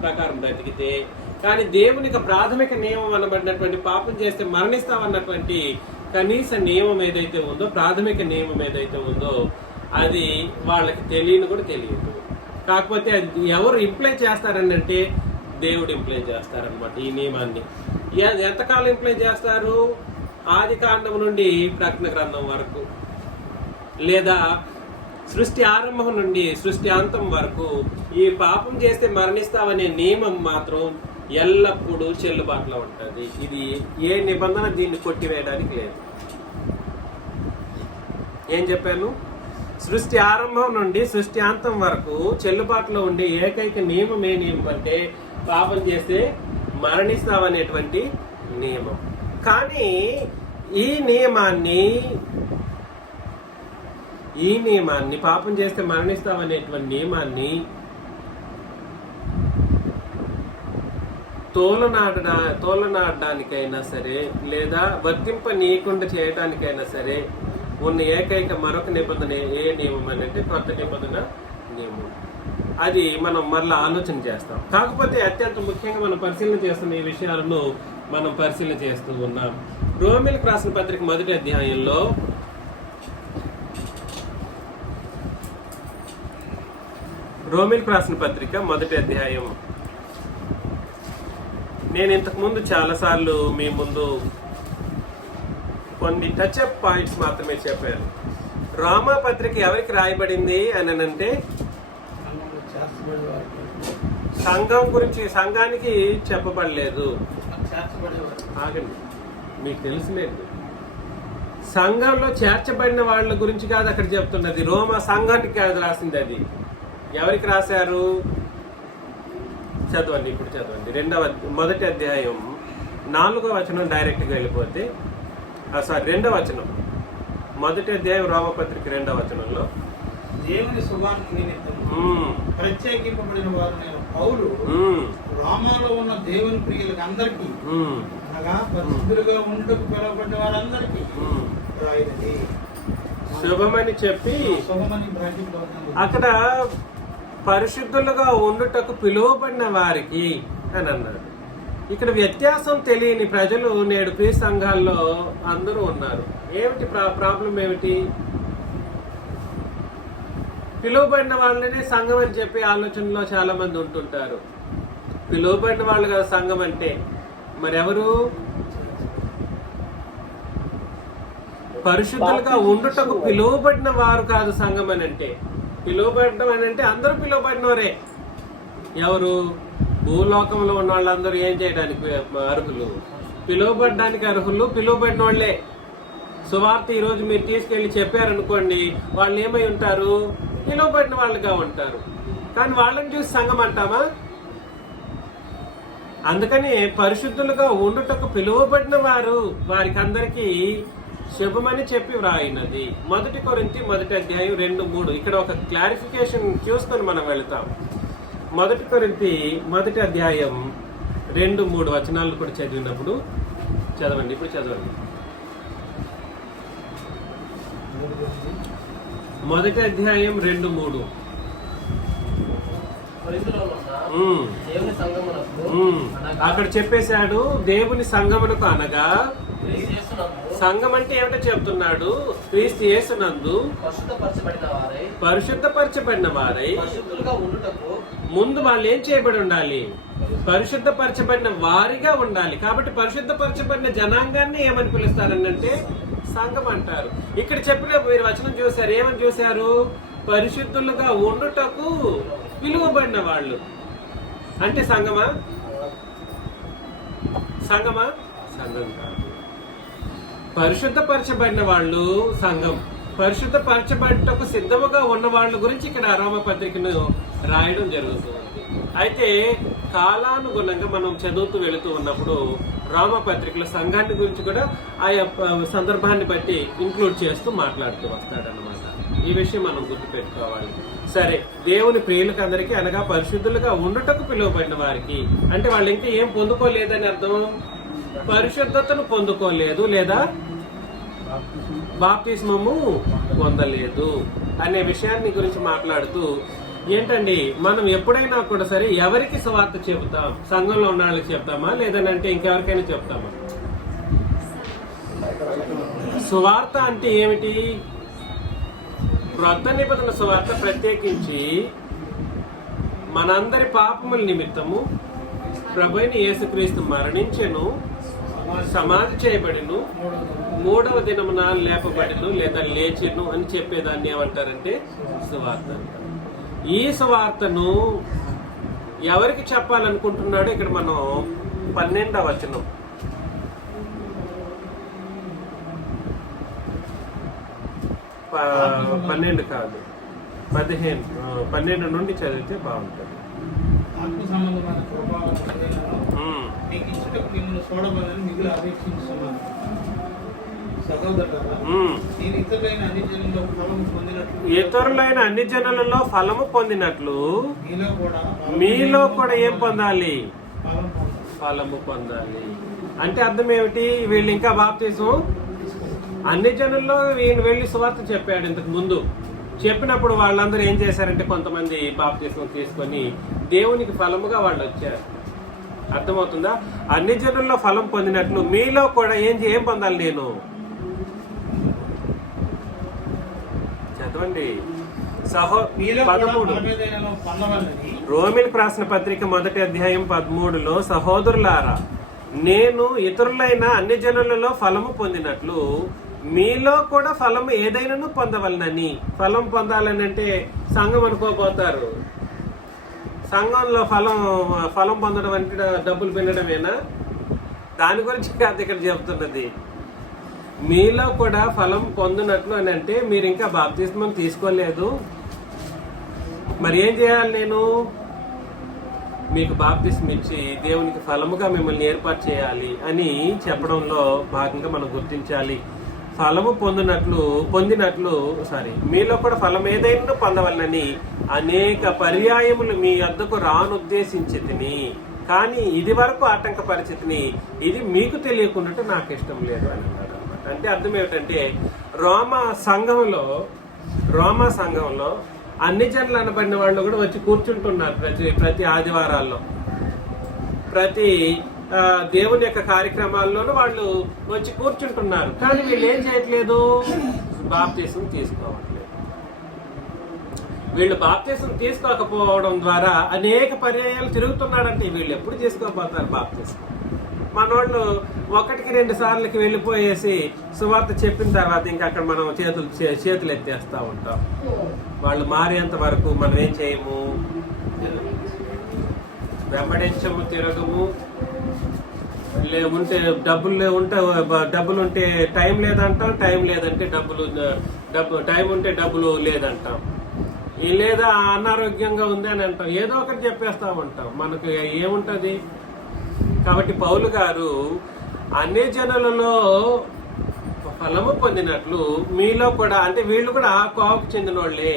ప్రకారం బ్రతికితే, కానీ దేవుని యొక్క ప్రాథమిక నియమం అనబడినటువంటి పాపం చేస్తే మరణిస్తామన్నటువంటి కనీస నియమం ఏదైతే ఉందో, ప్రాథమిక నియమం ఏదైతే ఉందో, అది వాళ్ళకి తెలియని కూడా తెలియదు. కాకపోతే అది ఎవరు ఇంప్లై చేస్తారనంటే దేవుడు ఇంప్లై చేస్తారనమాట ఈ నియమాన్ని. ఎంతకాలం ఇంప్లై చేస్తారు? ఆది కాండం నుండి ప్రకటన గ్రంథం వరకు, లేదా సృష్టి ఆరంభం నుండి సృష్టి అంతం వరకు ఈ పాపం చేస్తే మరణిస్తామనే నియమం మాత్రం ఎల్లప్పుడూ చెల్లుబాటులో ఉంటుంది. ఇది ఏ నిబంధన దీన్ని కొట్టివేయడానికి లేదు. ఏం చెప్పాను? సృష్టి ఆరంభం నుండి సృష్టి అంతం వరకు చెల్లుబాటులో ఉండే ఏకైక నియమం ఏ నియమం అంటే పాపం చేస్తే మరణిస్తామనేటువంటి నియమం. కానీ ఈ నియమాన్ని పాపం చేస్తే మరణిస్తామనేటువంటి నియమాన్ని తోలనాడడానికైనా సరే, లేదా వర్తింపనీయకుండా చేయడానికైనా సరే ఉన్న ఏకైక మరొక నిబంధన ఏ నియమం అని అంటే కొత్త నిబంధన నియమం. అది మనం మరలా ఆలోచన చేస్తాం. కాకపోతే అత్యంత ముఖ్యంగా మనం పరిశీలన చేస్తున్న ఈ విషయాలను మనం పరిశీలన చేస్తూ ఉన్నాం. రోమీయులకు రాసిన పత్రిక 1వ అధ్యాయంలో రోమీయులకు రాసిన పత్రిక 1వ అధ్యాయం, నేను ఇంతకుముందు చాలాసార్లు మీ ముందు కొన్ని టచ్అప్ పాయింట్స్ మాత్రమే చెప్పాను. రోమా పత్రిక ఎవరికి రాయబడింది అని అంటే సంఘం గురించి సంఘానికి చెప్పబడలేదు. ఆగండి, మీకు తెలుసులేదు. సంఘంలో చేర్చబడిన వాళ్ళ గురించి కాదు అక్కడ చెప్తున్నది. రోమా సంఘానికి కాదు రాసింది. అది ఎవరికి రాశారు? చదవండి, ఇప్పుడు చదవండి. మొదటి అధ్యాయం 4వ వచనం డైరెక్ట్గా వెళ్ళిపోతే, రెండవ వచనం. మొదటి అధ్యాయం రోమపత్రిక 2వ వచనంలో, దేవుని సువార్త నిమిత్తము ప్రత్యేకింపబడిన వారు నేను పౌలు, రోమాలో ఉన్న దేవుని ప్రియులకు అందరికీ, అనగా పరిశుద్ధులుగా ఉండుటకు పిలువబడిన వారందరికీ రాయినది. శుభమని చెప్పి అక్కడ పరిశుద్ధులుగా ఉండుటకు పిలువబడిన వారికి అని అన్నాడు. ఇక్కడ వ్యత్యాసం తెలియని ప్రజలు నేడు ప్రియ సంఘాల్లో అందరూ ఉన్నారు. ఏమిటి ప్రాబ్లం? ఏమిటి? పిలువబడిన వాళ్ళనే సంఘం అని చెప్పి ఆలోచనలో చాలా మంది ఉంటుంటారు. పిలువబడిన వాళ్ళు కదా సంఘం అంటే. మరెవరు? పరిశుద్ధులుగా ఉండుటకు పిలువబడిన వారు కాదు సంఘం అని అంటే. పిలువబడడం అని అంటే అందరూ పిలువబడిన వారే. ఎవరు? భూలోకంలో ఉన్న వాళ్ళందరూ ఏం చేయడానికి అర్హులు? పిలువబడడానికి అర్హులు పిలువబడిన వాళ్ళే. సువార్త ఈరోజు మీరు తీసుకెళ్లి చెప్పారనుకోండి, వాళ్ళు ఏమై ఉంటారు? పిలువబడిన వాళ్ళుగా ఉంటారు. కానీ వాళ్ళని చూసి సంఘం అంటామా? అందుకని పరిశుద్ధులుగా ఉండుటకు పిలువబడిన వారు వారికి అందరికీ శుభమని చెప్పి వ్రాయినది. 1 కొరింథీ 1వ అధ్యాయం 2-3. ఇక్కడ ఒక క్లారిఫికేషన్ చూసుకొని మనం వెళతాం. 1 కొరింథీ 1వ అధ్యాయం 2-3 వచనాలు కూడా చదివినప్పుడు చదవండి. ఇప్పుడు చదవండి. 1వ అధ్యాయం 2-3. అక్కడ చెప్పేశాడు, దేవుని సంగమునకు అనగా. సంఘం అంటే ఏమిటో చెప్తున్నాడు? క్రీస్తు యేసునందు పరిశుద్ధపరచబడిన వారై. ముందు వాళ్ళు ఏం చేయబడి ఉండాలి? పరిశుద్ధపరచబడిన వారిగా ఉండాలి. కాబట్టి పరిశుద్ధపరచబడిన జనాంగాన్ని ఏమని పిలుస్తారనంటే సంఘం అంటారు. ఇక్కడ చెప్పిన మీరు వచనం చూశారు. ఏమని చూశారు? పరిశుద్ధులుగా ఉండుటకు పిలువబడిన వాళ్ళు అంటే సంఘమా? సంఘం కాదు. పరిశుద్ధపరచబడిన వాళ్ళు సంఘం. పరిశుద్ధపరచబడటకు సిద్ధముగా ఉన్న వాళ్ళ గురించి ఇక్కడ రోమపత్రికను రాయడం జరుగుతుంది. అయితే కాలానుగుణంగా మనం చదువుతూ వెళుతూ ఉన్నప్పుడు రోమపత్రికలో సంఘాన్ని గురించి కూడా ఆయా సందర్భాన్ని బట్టి ఇంక్లూడ్ చేస్తూ మాట్లాడుతూ వస్తాడనమాట. ఈ విషయం మనం గుర్తుపెట్టుకోవాలి. సరే, దేవుని ప్రియులకు అందరికీ అనగా పరిశుద్ధులుగా ఉండుటకు పిలువబడిన వారికి అంటే వాళ్ళు ఇంకా ఏం పొందుకోలేదని అర్థం. పరిశుద్ధతను పొందుకోలేదు లేదా బాప్తిస్మము పొందలేదు అనే విషయాన్ని గురించి మాట్లాడుతూ, ఏంటండి మనం ఎప్పుడైనా కూడా సరే ఎవరికి సువార్త చెబుతాం? సంఘంలో ఉన్న వాళ్ళకి చెప్తామా లేదనంటే ఇంకెవరికైనా చెప్తామా? సువార్త అంటే ఏమిటి? క్రొత్త నిబంధన సువార్త ప్రత్యేకించి మనందరి పాపముల నిమిత్తము ప్రభువైన యేసుక్రీస్తు మరణించెను, సమాధి చేయబడిను, 3వ దినమున లేపబడిను లేదా లేచెను అని చెప్పేదాన్ని ఏమంటారంటే సువార్త. ఈ సువార్తను ఎవరికి చెప్పాలనుకుంటున్నాడో ఇక్కడ మనం 12వ వచనం 12 కాదు 12 నుండి చదివితే బాగుంటుంది. ఆత్మ సంబంధమైన మీకు ఇచ్చుటకు మిమ్మల్ని చూడమని మిగులు అపేక్షించున్నాను. సహోదరులారా, నేను ఇతరులైన అన్ని జనులలో ఫలము పొందినట్లు మీలో కూడా ఏం పొందాలి? ఫలము పొందాలి. అంటే అర్థం ఏమిటి? వీళ్ళు ఇంకా బాప్తిసం అన్ని జనుల్లో ఈయన వెళ్ళి సువార్త చెప్పాడు ఇంతకు ముందు. చెప్పినప్పుడు వాళ్ళందరూ ఏం చేశారంటే కొంతమంది బాప్తిసం తీసుకొని దేవునికి ఫలముగా వాళ్ళు వచ్చారు. అర్థమవుతుందా? అన్ని జనుల్లో ఫలం పొందినట్లు మీలో కూడా ఏం పొందాలి? నేను చదవండి. 13 రోమిలకు రాసిన పత్రిక 1వ అధ్యాయం 13లో, సహోదరులారా నేను ఇతరులైన అన్ని జనులలో ఫలము పొందినట్లు మీలో కూడా ఫలము ఏదైనాను పొందవలనని. ఫలం పొందాలని అంటే సంఘం అనుకోబోతారు. సంఘంలో ఫలం పొందడం అంటే డబ్బులు పిండడమేనా? దాని గురించి కాదు ఇక్కడ చెప్తున్నది. మీలో కూడా ఫలం పొందినట్లు అని అంటే మీరు ఇంకా బాప్తిస్మం తీసుకోలేదు. మరి ఏం చేయాలి? నేను మీకు బాప్తిస్మం ఇచ్చి దేవునికి ఫలముగా మిమ్మల్ని ఏర్పాటు చేయాలి అని చెప్పడంలో భాగంగా మనం గుర్తించాలి. ఫలము పొందినట్లు మీలో కూడా ఫలం ఏదైనా పొందవలనని అనేక పర్యాయములు మీ వద్దకు రానుద్దేశించి తిని, కానీ ఇది వరకు ఆటంకపరిచితిని, ఇది మీకు తెలియకున్నట్టు నాకు ఇష్టం లేదు అని అన్నాడు అనమాట. అంటే అర్థం ఏమిటంటే రోమా సంఘంలో అన్ని జనులు అనబడిన వాళ్ళు కూడా వచ్చి కూర్చుంటున్నారు ప్రతి ఆదివారాల్లో, ప్రతి దేవుని యొక్క కార్యక్రమాల్లోనూ వాళ్ళు వచ్చి కూర్చుంటున్నారు. కానీ వీళ్ళు ఏం చేయట్లేదు? బాప్తిసం తీసుకోవట్లేదు. వీళ్ళు బాప్తిసం తీసుకోకపోవడం ద్వారా అనేక పర్యాయాలు తిరుగుతున్నాడంటే వీళ్ళు ఎప్పుడు తీసుకోకపోతారు బాప్తిసం? మనోళ్ళు 1-2 సార్లకి వెళ్ళిపోయేసి సువార్త చెప్పిన తర్వాత ఇంకా అక్కడ మనం చేతులు ఎత్తేస్తూ ఉంటాం. వాళ్ళు మారేంత వరకు మనం ఏం చేయము, వెంబడించము, తిరగము. ఉంటే డబ్బులు ఉంటే టైం లేదంటాం, టైం లేదంటే టైం ఉంటే డబ్బులు లేదంటాం, లేదా అనారోగ్యంగా ఉంది అని అంటాం, ఏదో ఒకటి చెప్పేస్తా ఉంటాం. మనకు ఏముంటది? కాబట్టి పౌలు గారు అన్ని జనులలో ఫలము పొందినట్లు మీలో కూడా, అంటే వీళ్ళు కూడా ఆ కోవకు చెందిన వాళ్ళే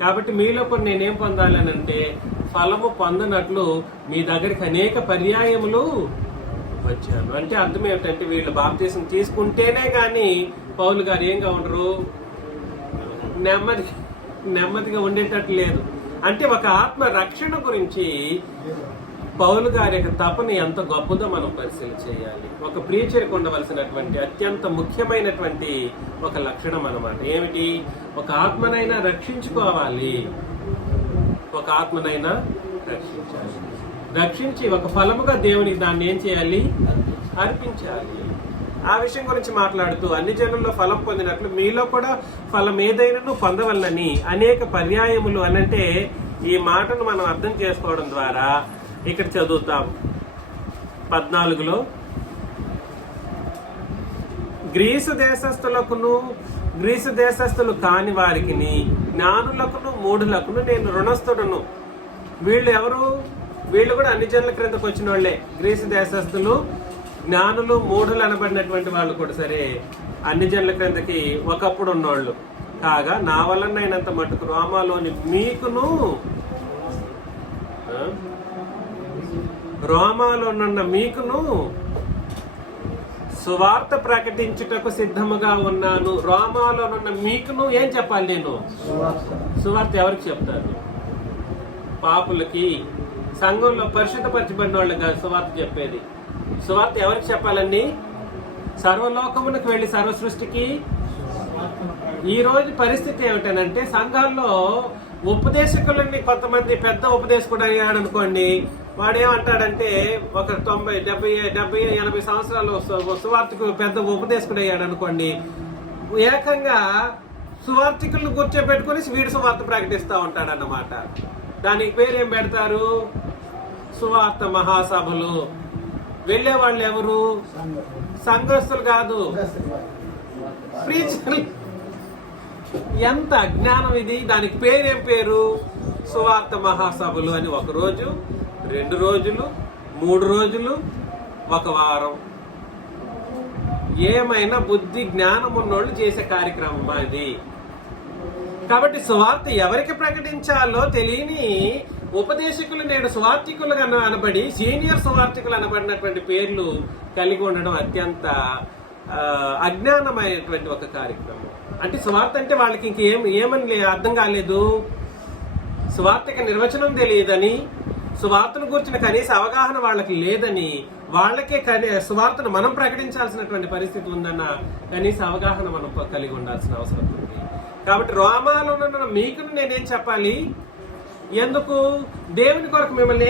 కాబట్టి మీలో కూడా నేనేం పొందాలి అని అంటే ఫలము పొందనట్లు మీ దగ్గరికి అనేక పర్యాయములు వచ్చాను. అంటే అర్థం ఏమిటంటే వీళ్ళు బాప్తిసం తీసుకుంటేనే కానీ పౌలు గారు ఏంగా ఉండరు, నెమ్మదిగా ఉండేటట్టు లేదు. అంటే ఒక ఆత్మ రక్షణ గురించి పౌలు గారి యొక్క తపన ఎంత గొప్పదో మనం పరిశీలన చేయాలి. ఒక ప్రీచర్కి ఉండవలసినటువంటి అత్యంత ముఖ్యమైనటువంటి ఒక లక్షణం అన్నమాట. ఏమిటి? ఒక ఆత్మనైనా రక్షించుకోవాలి, ఒక ఆత్మనైనా రక్షించి ఒక ఫలముగా దేవునికి దాన్ని ఏం చేయాలి? అర్పించాలి. ఆ విషయం గురించి మాట్లాడుతూ అన్ని జనుల్లో ఫలం పొందినట్లు మీలో కూడా ఫలం ఏదైనా పొందవలనని అనేక పర్యాయములు అనంటే ఈ మాటను మనం అర్థం చేసుకోవడం ద్వారా ఇక్కడ చదువుతాం 14లో, గ్రీసు దేశస్థులు కాని వారికి జ్ఞానులకును మూఢులకును నేను రుణస్థుడను. వీళ్ళు ఎవరు? వీళ్ళు కూడా అన్ని జనుల క్రిందకు వచ్చిన వాళ్ళే. గ్రీసు దేశస్థులు, జ్ఞానులు, మూఢులు అనబడినటువంటి వాళ్ళు కూడా సరే అన్ని జనుల క్రిందకి ఒకప్పుడు ఉన్నోళ్ళు కాగా, నా వలనైనంత మటుకు రోమాలోని మీకును సువార్త ప్రకటించుటకు సిద్ధముగా ఉన్నాను. రోమాలోనున్న మీకును ఏం చెప్పాలి? నేను సువార్త ఎవరికి చెప్తాను? పాపులకి, సంఘంలో పరిశుద్ధపరచబడిన వాళ్ళకి సువార్త చెప్పేది. సువార్త ఎవరికి చెప్పాలండి? సర్వలోకమునకు వెళ్ళి సర్వ సృష్టికి. ఈ రోజు పరిస్థితి ఏమిటనంటే సంఘాల్లో ఉపదేశకులని కొంతమంది పెద్ద ఉపదేశకుడు అయ్యాడు అనుకోండి, వాడు ఏమంటాడంటే ఒక 90, 70, 80 సంవత్సరాలు సువార్తికు పెద్ద ఉపదేశకుడు అయ్యాడు అనుకోండి, ఏకంగా సువార్తికులను కూర్చోబెట్టుకుని వీడు సువార్త ప్రకటిస్తూ ఉంటాడు అన్నమాట. దానికి పేరు ఏం పెడతారు? సువార్త మహాసభలు. వెళ్ళే వాళ్ళు ఎవరు? సంఘస్థులు కాదు, ప్రీచర్లు. ఎంత అజ్ఞానం ఇది! దానికి పేరేం పేరు? సువార్త మహాసభలు అని. 1 రోజు, 2 రోజులు, 3 రోజులు, 1 వారం. ఏమైనా బుద్ధి జ్ఞానం ఉన్నోళ్ళు చేసే కార్యక్రమం అది. కాబట్టి సువార్త ఎవరికి ప్రకటించాలో తెలియని ఉపదేశకులు నేడు సువార్థికులుగా అనబడి సీనియర్ సువార్థికులు అనబడినటువంటి పేర్లు కలిగి ఉండడం అత్యంత అజ్ఞానమైనటువంటి ఒక కార్యక్రమం. అంటే సువార్త అంటే వాళ్ళకి ఏమని అర్థం కాలేదు, సువార్తకి నిర్వచనం తెలియదని, సువార్తను గురించిన కనీస అవగాహన వాళ్ళకి లేదని, వాళ్ళకే సువార్తను మనం ప్రకటించాల్సినటువంటి పరిస్థితి ఉందన్న కనీస అవగాహన మనం కలిగి ఉండాల్సిన అవసరం ఉంది. కాబట్టి రోమాలో ఉన్న మీకును నేనేం చెప్పాలి? ఎందుకు? దేవుని కొరకు మిమ్మల్ని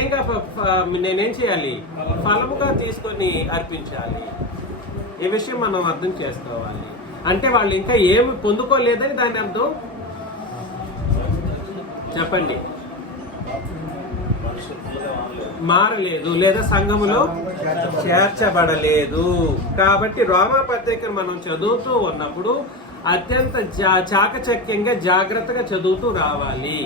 నేనేం చేయాలి? ఫలముగా తీసుకొని అర్పించాలి. ఈ విషయం మనం అర్థం చేసుకోవాలి. అంటే వాళ్ళు ఇంకా ఏమి పొందుకోలేదని దాని అర్థం చెప్పండి. మారలేదు లేదా సంఘములో చేర్చబడలేదు. కాబట్టి రోమా పత్రికను మనం చదువుతూ ఉన్నప్పుడు అత్యంత చాకచక్యంగా జాగ్రత్తగా చదువుతూ రావాలి.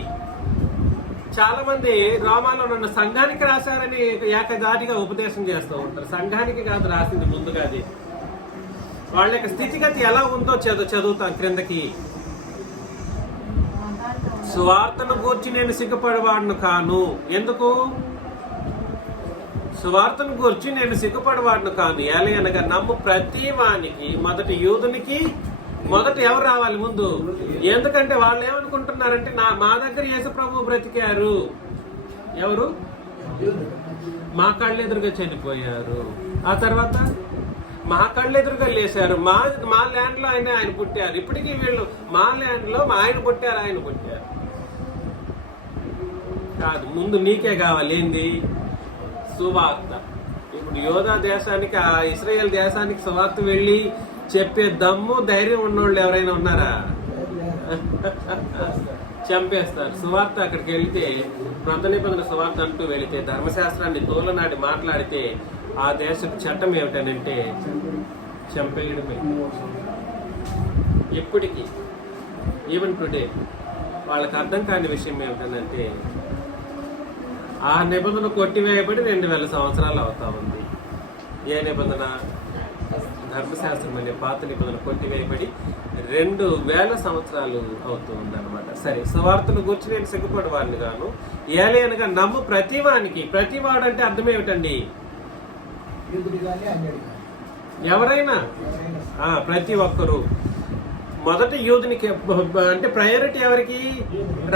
చాలా మంది రోమాలో ఉన్న సంఘానికి రాశారని ఏకదాటిగా ఉపదేశం చేస్తూ ఉంటారు. సంఘానికి కాదు రాసింది, ముందుగా అది వాళ్ళ యొక్క స్థితిగతి ఎలా ఉందో చదువుతాం క్రిందకి. సువార్తను గూర్చి నేను సిగ్గుపడవాడును కాను. ఎందుకు? సువార్తను గూర్చి నేను సిగ్గుపడవాడును కాను. ఎలయనగా నమ్ము ప్రతి వానికి, మొదటి యూదునికి మొదట ఎవరు రావాలి ముందు? ఎందుకంటే వాళ్ళు ఏమనుకుంటున్నారంటే మా దగ్గర యేసు ప్రభు బ్రతికారు. ఎవరు? మా కళ్ళెదురుగా చనిపోయారు, ఆ తర్వాత మా కళ్ళెదురుగా లేశారు, మా ల్యాండ్ లో ఆయన పుట్టారు. ఇప్పటికీ వీళ్ళు మా ల్యాండ్ లో ఆయన పుట్టారు. కాదు, ముందు నీకే కావాలి. ఏంది? సువార్త. ఇప్పుడు యోధా దేశానికి, ఆ ఇశ్రాయేల్ దేశానికి సువార్త వెళ్ళి చెప్పే దమ్ము ధైర్యం ఉన్నోళ్ళు ఎవరైనా ఉన్నారా? చంపేస్తారు. సువార్త అక్కడికి వెళితే, క్రొత్త నిబంధన సువార్త అంటూ వెళితే, ధర్మశాస్త్రాన్ని తోలనాడి మాట్లాడితే ఆ దేశపు చట్టం ఏమిటనంటే చంపేయడమే. ఇప్పటికీ ఈవెన్ టుడే వాళ్ళకి అర్థం కాని విషయం ఏమిటంటే ఆ నిబంధన కొట్టివేయబడి 2000 సంవత్సరాలు అవుతా ఉంది. ఏ నిబంధన? ధర్మశాస్త్రం అనే పాత నిబంధన కొట్టివేయబడి 2000 సంవత్సరాలు అవుతూ ఉంది అనమాట. సరే, సువార్తను గురించి నేను సిగ్గుపడేవాడిని గాను, ఏలయనగా నమ్ము ప్రతివానికి. ప్రతివాడు అంటే అర్థం ఏమిటండి? ఎవరైనా, ప్రతి ఒక్కరు. మొదటి యూదునికి అంటే ప్రయారిటీ ఎవరికి?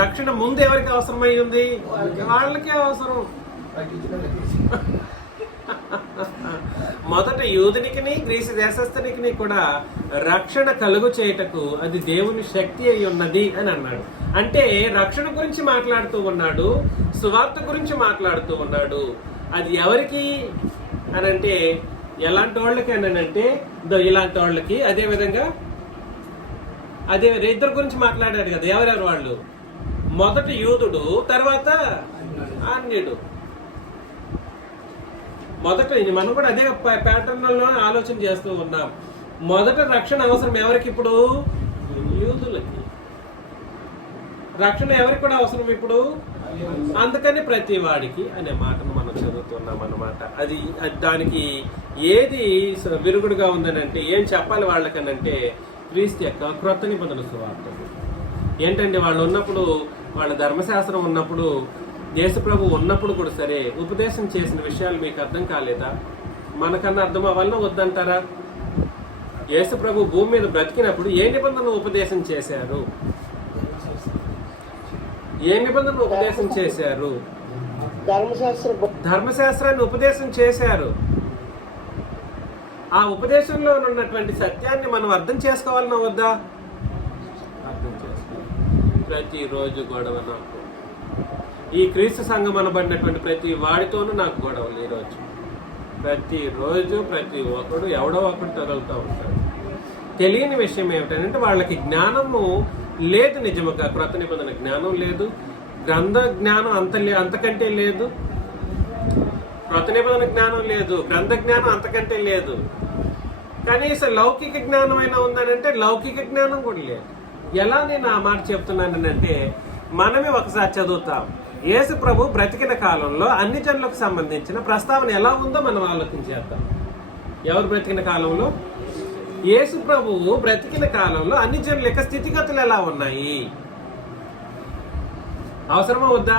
రక్షణ ముందు ఎవరికి అవసరమై ఉంది? వాళ్ళకే అవసరం. మొదట యూదునికి, గ్రీసు దేశస్థునికి కూడా రక్షణ కలుగు చేయుటకు అది దేవుని శక్తి అయి ఉన్నది అని అన్నాడు. అంటే రక్షణ గురించి మాట్లాడుతూ ఉన్నాడు, సువార్త గురించి మాట్లాడుతూ ఉన్నాడు. అది ఎవరికి అని అంటే ఎలాంటి వాళ్ళకి అని అంటే ఇలాంటి వాళ్ళకి. అదే విధంగా అదే ఇద్దరు గురించి మాట్లాడాడు కదా. ఎవరెవరు వాళ్ళు? మొదటి యూదుడు, తర్వాత అన్యుడు. మొదట మనం కూడా అదే ప్యాటర్న్ లో ఆలోచన చేస్తూ ఉన్నాం. మొదట రక్షణ అవసరం ఎవరికి? ఇప్పుడు యూదులకి. రక్షణ ఎవరికి కూడా అవసరం ఇప్పుడు? అందుకని ప్రతి వాడికి అనే మాటను మనం చదువుతున్నాం అన్నమాట. అది దానికి ఏది విరుగుడుగా ఉందని అంటే ఏం చెప్పాలి వాళ్ళకనంటే క్రీస్తు యొక్క క్రొత్త నిబంధన సువార్త. ఏంటంటే వాళ్ళు ఉన్నప్పుడు, వాళ్ళ ధర్మశాస్త్రం ఉన్నప్పుడు, యేసుప్రభు ఉన్నప్పుడు కూడా సరే ఉపదేశం చేసిన విషయాలు మీకు అర్థం కాలేదా? మనకన్నా అర్థం అవ్వాలన్నా వద్దంటారా? యేసుప్రభు భూమి మీద బ్రతికినప్పుడు ఏ నిబంధన ఉపదేశం చేశారు? ఏ నిబంధనలు ఉపదేశం చేశారు? ధర్మశాస్త్రాన్ని ఉపదేశం చేశారు. ఆ ఉపదేశంలో ఉన్నటువంటి సత్యాన్ని మనం అర్థం చేసుకోవాలన్నా వద్దా? అర్థం చేసుకోవాలి. ప్రతిరోజు గొడవ నాకు. ఈ క్రీస్తు సంఘం అనబడినటువంటి ప్రతి వాడితోనూ నాకు గొడవలు. ఈరోజు ప్రతిరోజు ప్రతి ఒక్కడు ఎవడో ఒకడు తగులుతూ ఉంటాడు. తెలియని విషయం ఏమిటంటే వాళ్ళకి జ్ఞానము లేదు. నిజముగా క్రొత్త నిబంధన జ్ఞానం లేదు, గ్రంథ జ్ఞానం అంతకంటే లేదు. క్రొత్త నిబంధన జ్ఞానం లేదు, గ్రంథ జ్ఞానం అంతకంటే లేదు. కనీసం లౌకిక జ్ఞానం అయినా ఉందనంటే లౌకిక జ్ఞానం కూడా లేదు. ఎలా నేను ఆ మాట చెప్తున్నానంటే మనమే ఒకసారి చదువుతాం. యేసు ప్రభు బ్రతికిన కాలంలో అన్ని జనులకు సంబంధించిన ప్రస్తావన ఎలా ఉందో మనం ఆలోచించేద్దాం. ఎవరు బ్రతికిన కాలంలో? యేసు ప్రభువు బ్రతికిన కాలంలో అన్ని జనుల యొక్క స్థితిగతులు ఎలా ఉన్నాయి? అవసరమా వద్దా?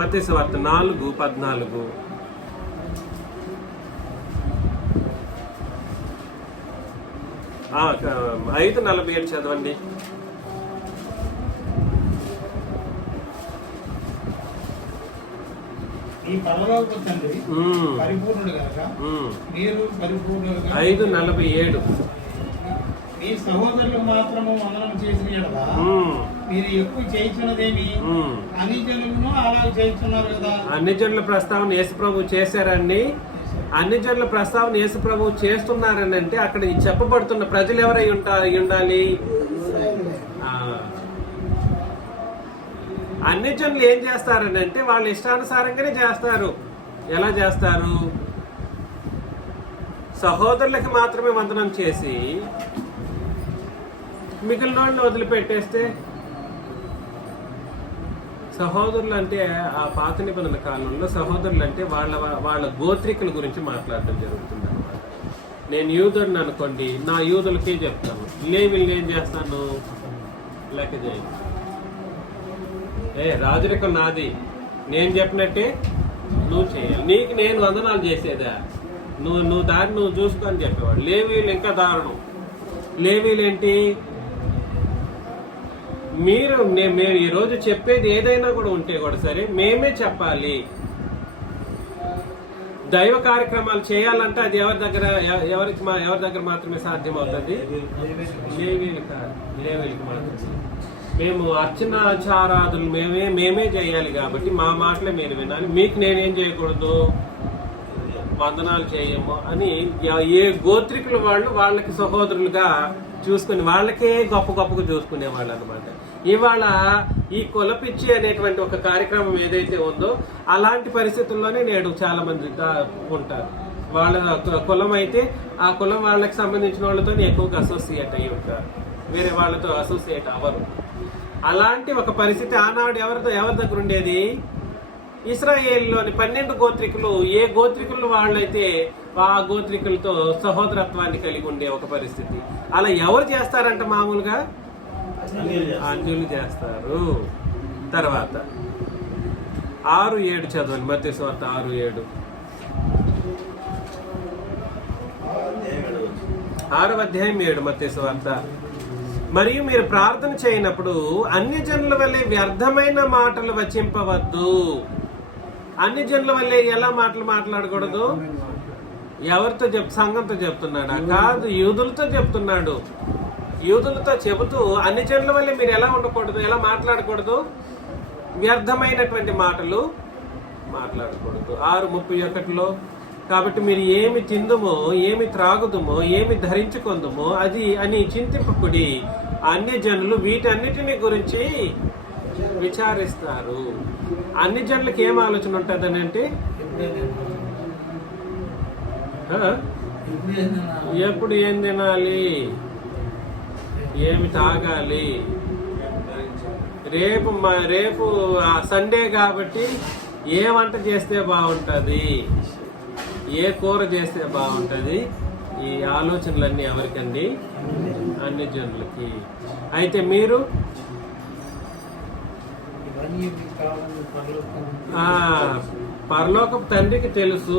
మత్తయి సువార్త 4:14. ఆ 5:47 చదవండి. ఈ పరలోక తండ్రి పరిపూర్ణుడు గనక మీరు పరిపూర్ణులుగా. 5:47. మీ సహోదరులకు మాత్రము వందనం చేసిన యెడల మీరు ఎక్కువ చేయించున్నదేమి? అన్ని జనులను అలా చేయించున్నారు కదా. అన్ని జనుల ప్రస్తావన యేసు ప్రభు చేశారని, అన్ని జనుల ప్రస్తావన యేసు ప్రభు చేస్తున్నారని అంటే అక్కడ చెప్పబడుతున్న ప్రజలు ఎవరై ఉండాలి? అన్ని జనులు ఏం చేస్తారని అంటే వాళ్ళ ఇష్టానుసారంగానే చేస్తారు. ఎలా చేస్తారు? సహోదరులకి మాత్రమే వందనం చేసి మిగిలిన వాళ్ళని వదిలిపెట్టేస్తే, సహోదరులు అంటే ఆ పాత నిబంధన కాలంలో సహోదరులు అంటే వాళ్ళ గోత్రికుల గురించి మాట్లాడటం జరుగుతుంది అనమాట. నేను యూదుడిని అనుకోండి, నా యూదులకే చెప్తాను, లేవీళ్ళు ఏం చేస్తాను, లెక్క చేయి, రాజరికం నాది, నేను చెప్పినట్టే నువ్వు చేయాలి, నీకు నేను వందనాలు చేసేదా, నువ్వు దాన్ని నువ్వు చూసుకొని చెప్పేవాడు. లేవీలు ఇంకా దారుణం. లేవీలు ఏంటి, మీరు ఈరోజు చెప్పేది ఏదైనా కూడా ఉంటే కూడా సరే మేమే చెప్పాలి. దైవ కార్యక్రమాలు చేయాలంటే అది ఎవరి దగ్గర మాత్రమే సాధ్యమవుతుంది? లేవీలకు మాత్రమే. మేము అర్చనాచారాదులు మేమే చేయాలి కాబట్టి మా మాటలే మీరు వినాలి, మీకు నేనేం చేయకూడదు, వందనాలు చేయము అని ఏ గోత్రికులు వాళ్ళకి సహోదరులుగా చూసుకుని వాళ్ళకే గొప్పగా చూసుకునేవాళ్ళు అనమాట. ఇవాళ ఈ కులపిచ్చి అనేటువంటి ఒక కార్యక్రమం ఏదైతే ఉందో అలాంటి పరిస్థితుల్లోనే నేడు చాలా మంది ఉంటారు. వాళ్ళ కులం అయితే ఆ కులం వాళ్ళకి సంబంధించిన వాళ్ళతో ఎక్కువగా అసోసియేట్ అయ్యి ఉంటారు, వేరే వాళ్ళతో అసోసియేట్ అవ్వరు. అలాంటి ఒక పరిస్థితి ఆనాడు ఎవరి దగ్గర ఉండేది? ఇశ్రాయేలులోని 12 గోత్రికులు, ఏ గోత్రికులు వాళ్ళైతే ఆ గోత్రికులతో సహోదరత్వాన్ని కలిగి ఉండే ఒక పరిస్థితి. అలా ఎవరు చేస్తారంట? మామూలుగా అన్యులు చేస్తారు. తర్వాత 6:7 చదవండి, మత్తయి సువార్త 6:7. 6వ అధ్యాయం 7 మత్తయి సువార్త. మరియు మీరు ప్రార్థన చేయనప్పుడు అన్ని జనుల వల్లే వ్యర్థమైన మాటలు వచింపవద్దు. అన్ని జనుల వల్లే ఎలా మాట్లాడకూడదు? ఎవరితో సంఘంతో చెప్తున్నాడా? కాదు, యూదులతో చెప్తున్నాడు. యూదులతో చెబుతూ అన్ని జనుల వల్లే మీరు ఎలా ఉండకూడదు, ఎలా మాట్లాడకూడదు? వ్యర్థమైనటువంటి మాటలు మాట్లాడకూడదు. 6:31 కాబట్టి మీరు ఏమి తిందుమో, ఏమి త్రాగుదుమో, ఏమి ధరించుకుందుమో అది అని చింతింపకుడి, అన్య జనులు వీటన్నిటిని గురించి విచారిస్తారు. అన్ని జనులకి ఏం ఆలోచన ఉంటుందని అంటే ఎప్పుడు ఏం తినాలి, ఏమి తాగాలి, రేపు సండే కాబట్టి ఏ వంట చేస్తే బాగుంటుంది, ఏ కూర చేస్తే బాగుంటుంది, ఈ ఆలోచనలన్నీ ఎవరికండి? అన్ని జనులకి. అయితే మీరు పరలోకపు తండ్రికి తెలుసు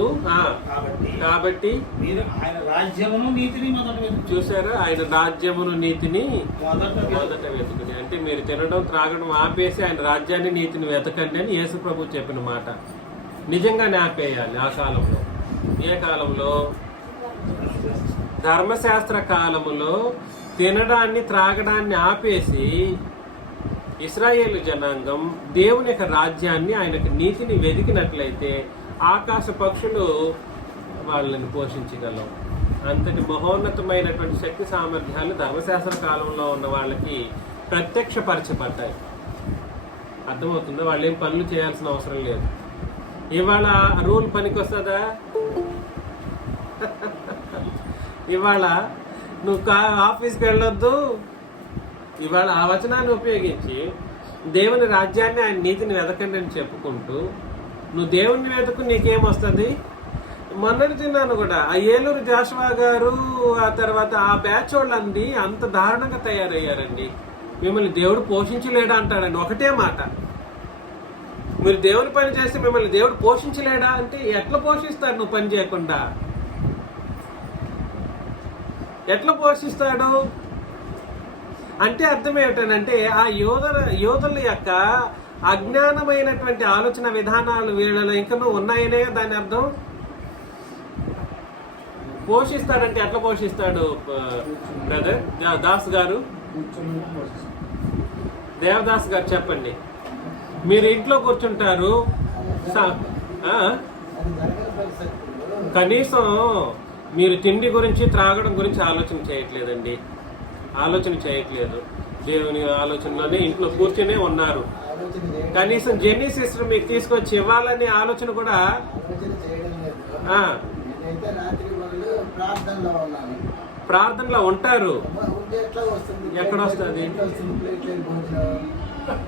కాబట్టి ఆయన రాజ్యమును నీతిని చూసారా, ఆయన రాజ్యమును నీతిని మొదట వెతుకుని. అంటే మీరు తినడం త్రాగడం ఆపేసి ఆయన రాజ్యాన్ని నీతిని వెతకండి అని యేసు ప్రభు చెప్పిన మాట. నిజంగానే ఆపేయాలి. ఆ కాలంలో, ఏ కాలంలో? ధర్మశాస్త్ర కాలములో తినడాన్ని త్రాగడాన్ని ఆపేసి ఇశ్రాయేలు జనాంగం దేవుని యొక్క రాజ్యాన్ని, ఆయనకు నీతిని వెతికినట్లయితే ఆకాశ పక్షులు వాళ్ళని పోషించగలవు. అంతటి మహోన్నతమైనటువంటి శక్తి సామర్థ్యాలు ధర్మశాస్త్ర కాలంలో ఉన్న వాళ్ళకి ప్రత్యక్షపరచబడ్డాయి. అర్థమవుతుందా? వాళ్ళు ఏం పనులు చేయాల్సిన అవసరం లేదు. ఇవాళ రూల్ పనికి వస్తుందా? ఇవాళ నువ్వు ఆఫీస్కి వెళ్ళొద్దు, ఇవాళ ఆ వచనాన్ని ఉపయోగించి దేవుని రాజ్యాన్ని, ఆయన నీతిని వెతకండి అని చెప్పుకుంటూ నువ్వు దేవుణ్ణి వెతుకు, నీకేమొస్తుంది? మొన్నటి తిన్నాను కూడా, ఆ ఏలూరు జాషువా గారు, ఆ తర్వాత ఆ బ్యాచ్ వాళ్ళండి అంత దారుణంగా తయారయ్యారండి. మిమ్మల్ని దేవుడు పోషించలేడా అంటాడండి, ఒకటే మాట. మీరు దేవుని పని చేస్తే మిమ్మల్ని దేవుడు పోషించలేడా అంటే ఎట్లా పోషిస్తాడు? నువ్వు పని చేయకుండా ఎట్లా పోషిస్తాడు అంటే అర్థం ఏమిటనంటే ఆ యోధుల యొక్క అజ్ఞానమైనటువంటి ఆలోచన విధానాలు వీళ్ళలో ఇంకనూ ఉన్నాయనే దాని అర్థం. పోషిస్తాడంటే ఎట్లా పోషిస్తాడు బ్రదర్ దాస్ గారు, దేవదాస్ గారు చెప్పండి. మీరు ఇంట్లో కూర్చుంటారు, కనీసం మీరు తిండి గురించి త్రాగడం గురించి ఆలోచన చేయట్లేదండి. ఆలోచన చేయట్లేదు. దేవుని ఆలోచనలోనే ఇంట్లో కూర్చునే ఉన్నారు. ఆలోచన చేయడం కనీసం జెన్నీ సిస్టర్ మీకు తీసుకొచ్చి ఇవ్వాలనే ఆలోచన కూడా ఆలోచన చేయడం లేదు. ఆ, నేనైతే రాత్రి వాళ్ళు ప్రార్థనలో ఉన్నాను. ప్రార్థనలో ఉంటారు. ఉంటే ఎట్లా వస్తుంది? ఎక్కడ వస్తుంది? ఎట్లా వస్తుంది? ప్లేట్ భోజనం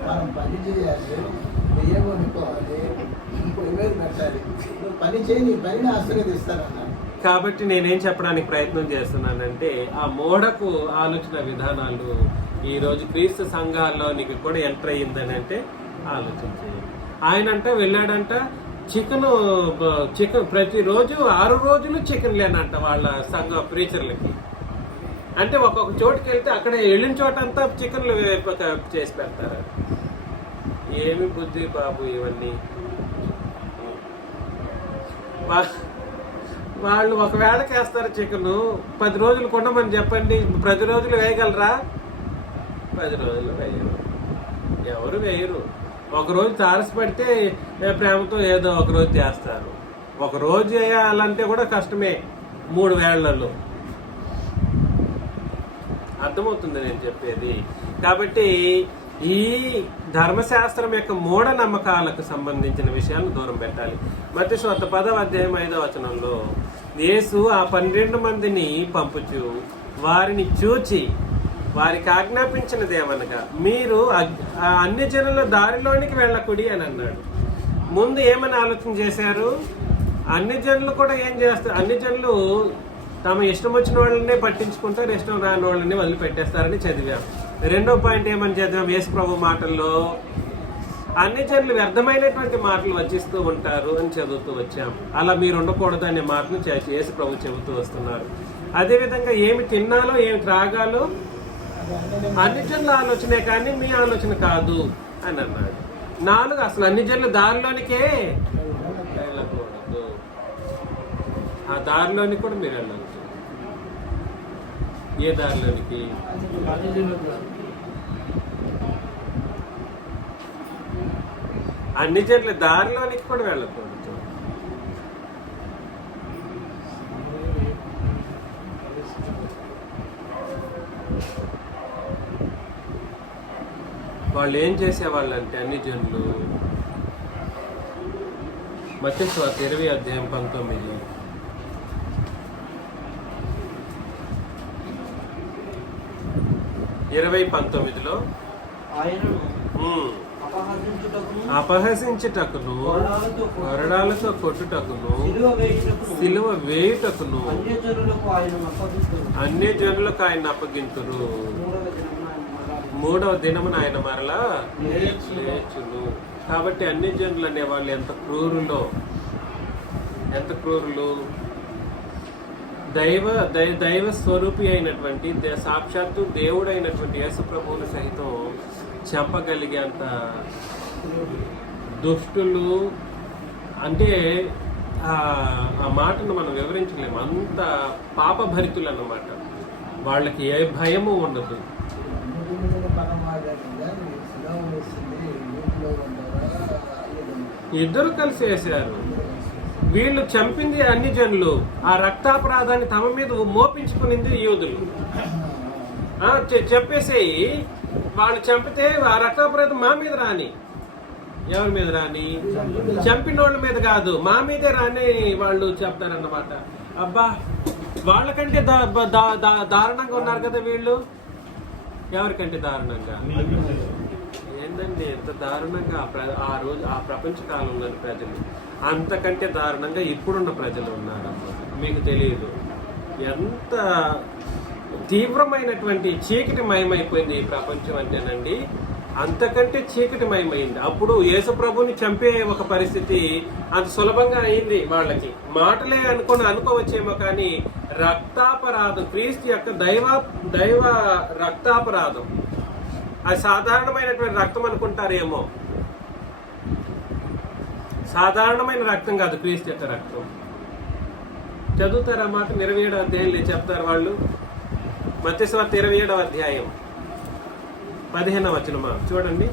మనం పని చేయాలి, బియ్యం కొనుక్కోవాలి, పొయ్యి మీద పెట్టాలి. నువ్వు పని చేయి, నీ పనిని ఆశీర్వదిస్తానన్నాను. కాబట్టి నేనేం చెప్పడానికి ప్రయత్నం చేస్తున్నానంటే ఆ మోడకు ఆలోచన విధానాలు ఈ రోజు క్రీస్తు సంఘాల్లోనికి కూడా ఎంటర్ అయ్యిందని అంటే ఆలోచన చేయండి. ఆయనంట వెళ్ళాడంట చికెన్ ప్రతిరోజు 6 రోజులు చికెన్ లేనంట వాళ్ళ సంఘ ప్రీచర్లకి. అంటే ఒక్కొక్క చోటుకి వెళ్తే అక్కడ వెళ్ళిన చోటంతా చికెన్లు చేసి పెడతారు. ఏమి బుద్ధి బాబు ఇవన్నీ. వాళ్ళు ఒకవేళకి వేస్తారు చికెన్, 10 రోజులు కొనమని చెప్పండి, 10 రోజులు వేయగలరా? 10 రోజులు వేయరు, ఎవరు వేయరు. ఒకరోజు తారసపడితే ప్రేమతో ఏదో ఒకరోజు చేస్తారు. ఒకరోజు చేయాలంటే కూడా కష్టమే 3 వేళ్లలో. అర్థమవుతుంది నేను చెప్పేది. కాబట్టి ఈ ధర్మశాస్త్రం యొక్క మూఢనమ్మకాలకు సంబంధించిన విషయాలను దూరం పెట్టాలి. మత్తయి సువార్త 10వ అధ్యాయం 5వ వచనంలో యేసు ఆ 12 మందిని పంపుచు వారిని చూచి వారికి ఆజ్ఞాపించినది ఏమనగా మీరు అన్ని జనుల దారిలోనికి వెళ్ళకుడి అని అన్నాడు. ముందు ఏమని ఆలోచన చేశారు? అన్ని జనులు కూడా ఏం చేస్తారు? అన్ని జనులు తమ ఇష్టం వచ్చిన వాళ్ళనే పట్టించుకుంటారు, ఇష్టం రాని వాళ్ళని వదిలిపెట్టేస్తారని చదివాం. 2వ పాయింట్ ఏమని చదివాం? యేసు ప్రభు మాటల్లో అన్ని జనులు వ్యర్థమైనటువంటి మాటలు వచ్చిస్తూ ఉంటారు అని చదువుతూ వచ్చాం. అలా మీరు ఉండకూడదు అనే మాటను యేసు ప్రభు చెబుతూ వస్తున్నారు. అదేవిధంగా ఏమి తిన్నాలో ఏమి త్రాగాలో అన్ని జనుల ఆలోచనే కానీ మీ ఆలోచన కాదు అని అన్నాడు. 4 అసలు అన్ని జనుల దారిలోనికే వెళ్ళకూడదు. ఆ దారిలోనికి కూడా మీరు వెళ్ళవచ్చు. ఏ దారిలోనికి? అన్ని జనుల దారిలోనికి కూడా వెళ్ళకూడదు. వాళ్ళు ఏం చేసేవాళ్ళు అంటే అన్ని జనులు మత్తయి సువార్త 20వ అధ్యాయం 19 20:19లో అపహసించుటకును కొరడాలతో కొట్టుటకును సిలువ వేయుటకును అన్య జనులకు ఆయన అప్పగింతురు. 3వ దినమున ఆయన మరలా లేచును. కాబట్టి అన్ని జనులు అనే వాళ్ళు ఎంత క్రూరులు. దైవ స్వరూపి అయినటువంటి సాక్షాత్తు దేవుడైనటువంటి యేసు ప్రభువుని సహితం చంపగలిగేంత దుష్టులు. అంటే ఆ మాటను మనం వివరించలేము. అంత పాపభరితులు అన్నమాట. వాళ్ళకి ఏ భయము ఉండదు. ఇద్దరు కలిసి వేశారు. వీళ్ళు చంపింది అన్ని జనులు, ఆ రక్తాపరాధాన్ని తమ మీద మోపించుకునింది యూదులు. చెప్పేసేయి వాళ్ళు చంపితే ఆ రక్తాపరాధం మా మీద రాని. ఎవరి మీద రాని? చంపిన వాళ్ళ మీద కాదు, మా మీదే రాని వాళ్ళు చెప్తారన్నమాట. అబ్బా, వాళ్ళకంటే దారుణంగా ఉన్నారు కదా వీళ్ళు. ఎవరికంటే దారుణంగా? ఏందండి ఎంత దారుణంగా ఆ రోజు ఆ ప్రపంచ కాలంలోని ప్రజలు, అంతకంటే దారుణంగా ఇప్పుడున్న ప్రజలు ఉన్నారన్నమాట. మీకు తెలియదు ఎంత తీవ్రమైనటువంటి చీకటి మయమైపోయింది ఈ ప్రపంచం అంటేనండి. అంతకంటే చీకటి మయమైంది. అప్పుడు యేసు ప్రభుని చంపే ఒక పరిస్థితి అంత సులభంగా అయింది వాళ్ళకి. మాటలే అనుకోవచ్చేమో కానీ రక్తాపరాధం, క్రీస్తు యొక్క దైవ రక్తాపరాధం, అది సాధారణమైనటువంటి రక్తం అనుకుంటారేమో. సాధారణమైన రక్తం కాదు క్రీస్తు యొక్క రక్తం. చదువుతారా మాట? 27వ అధ్యాయంలో చెప్తారు వాళ్ళు. మత్తయి సువార్త 27వ అధ్యాయం 15వ వచనమా చూడండి.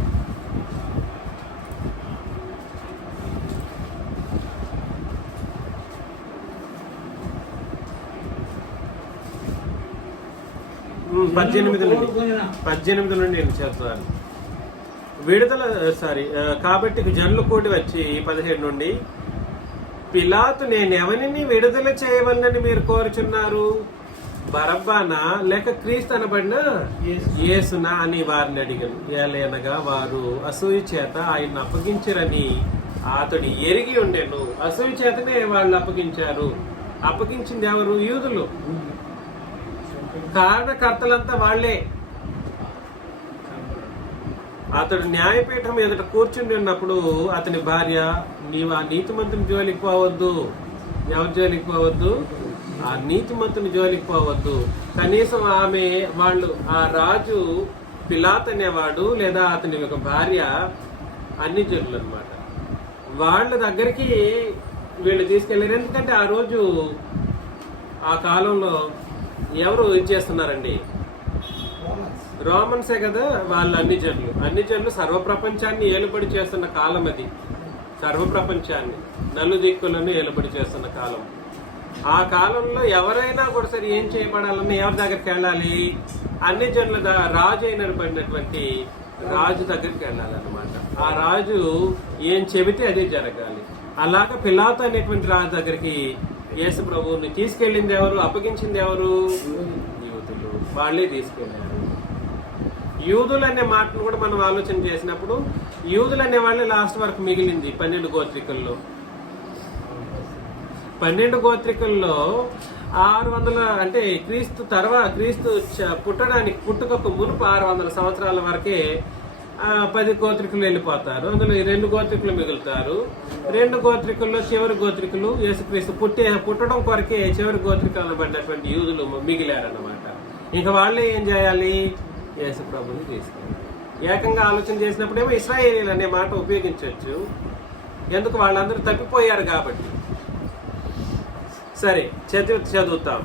18 నుండి నేను చదువుతాను. కాబట్టి జనులు కూడి వచ్చి 17 నుండి, పిలాతు నేను ఎవరిని విడుదల చేయవలనని మీరు కోరుచున్నారు, బరబ్బానా లేక క్రీస్తు అనబడిన యేసునా అని వారిని అడిగాను. ఏలైనగా వారు అసూయ చేత ఆయన అప్పగించరని అతడు ఎరిగి ఉండెను. అసూయ చేతనే వాళ్ళు అప్పగించారు. అప్పగించింది ఎవరు? యూదులు. కారణకర్తలంతా వాళ్లే. అతడు న్యాయపీఠం ఎదుట కూర్చుని ఉన్నప్పుడు అతని భార్య, నీవు ఆ నీతిమంతుని జోలికి పోవద్దు. ఎవరి జోలికి పోవద్దు? ఆ నీతిమంతుని జోలికి పోవద్దు. కనీసం వాళ్ళు ఆ రాజు పిలాతు అనేవాడు లేదా అతని ఒక భార్య అన్ని జనులు అన్నమాట. వాళ్ళ దగ్గరికి వీళ్ళు తీసుకెళ్ళారు. ఎందుకంటే ఆ రోజు ఆ కాలంలో ఎవరు చేస్తున్నారండి? రోమన్సే కదా. వాళ్ళు అన్ని జనులు సర్వప్రపంచాన్ని ఏలుబడి చేస్తున్న కాలం అది. సర్వప్రపంచాన్ని నలుదిక్కులను ఏలుబడి చేస్తున్న కాలం. ఆ కాలంలో ఎవరైనా కూడా సరే ఏం చేయబడాలన్నా ఎవరి దగ్గరికి వెళ్ళాలి? అన్ని జనుల రాజు అయినటువంటి రాజు దగ్గరికి వెళ్ళాలన్నమాట. ఆ రాజు ఏం చెబితే అదే జరగాలి. అలాగా పిలాతు అనేటువంటి రాజు దగ్గరికి యేసు ప్రభువుని తీసుకెళ్ళింది ఎవరు? అప్పగించింది ఎవరు? యూదులు. వాళ్ళే తీసుకెళ్ళారు. యూదులు అనే మాటను కూడా మనం ఆలోచన చేసినప్పుడు యూదులు అనే వాళ్ళే లాస్ట్ వరకు మిగిలింది 12 గోత్రికల్లో. 12 గోత్రికల్లో 600 అంటే క్రీస్తు పుట్టుకకు మునుపు 600 సంవత్సరాల వరకే 10 గోత్రికులు వెళ్ళిపోతారు. అందులో 2 గోత్రికులు మిగులుతారు. 2 గోత్రికుల్లో చివరి గోత్రికులు యేసుక్రీస్తు పుట్టడం కొరకే చివరి గోత్రికలు పడినటువంటి యూదులు మిగిలారన్నమాట. ఇంకా వాళ్ళే ఏం చేయాలి? యేసు ప్రభుని తీసుకెళ్ళాలి. ఏకంగా ఆలోచన చేసినప్పుడేమో ఇశ్రాయేలీలు అనే మాట ఉపయోగించవచ్చు. ఎందుకు? వాళ్ళందరూ తప్పిపోయారు కాబట్టి. సరే, చదువుతాం.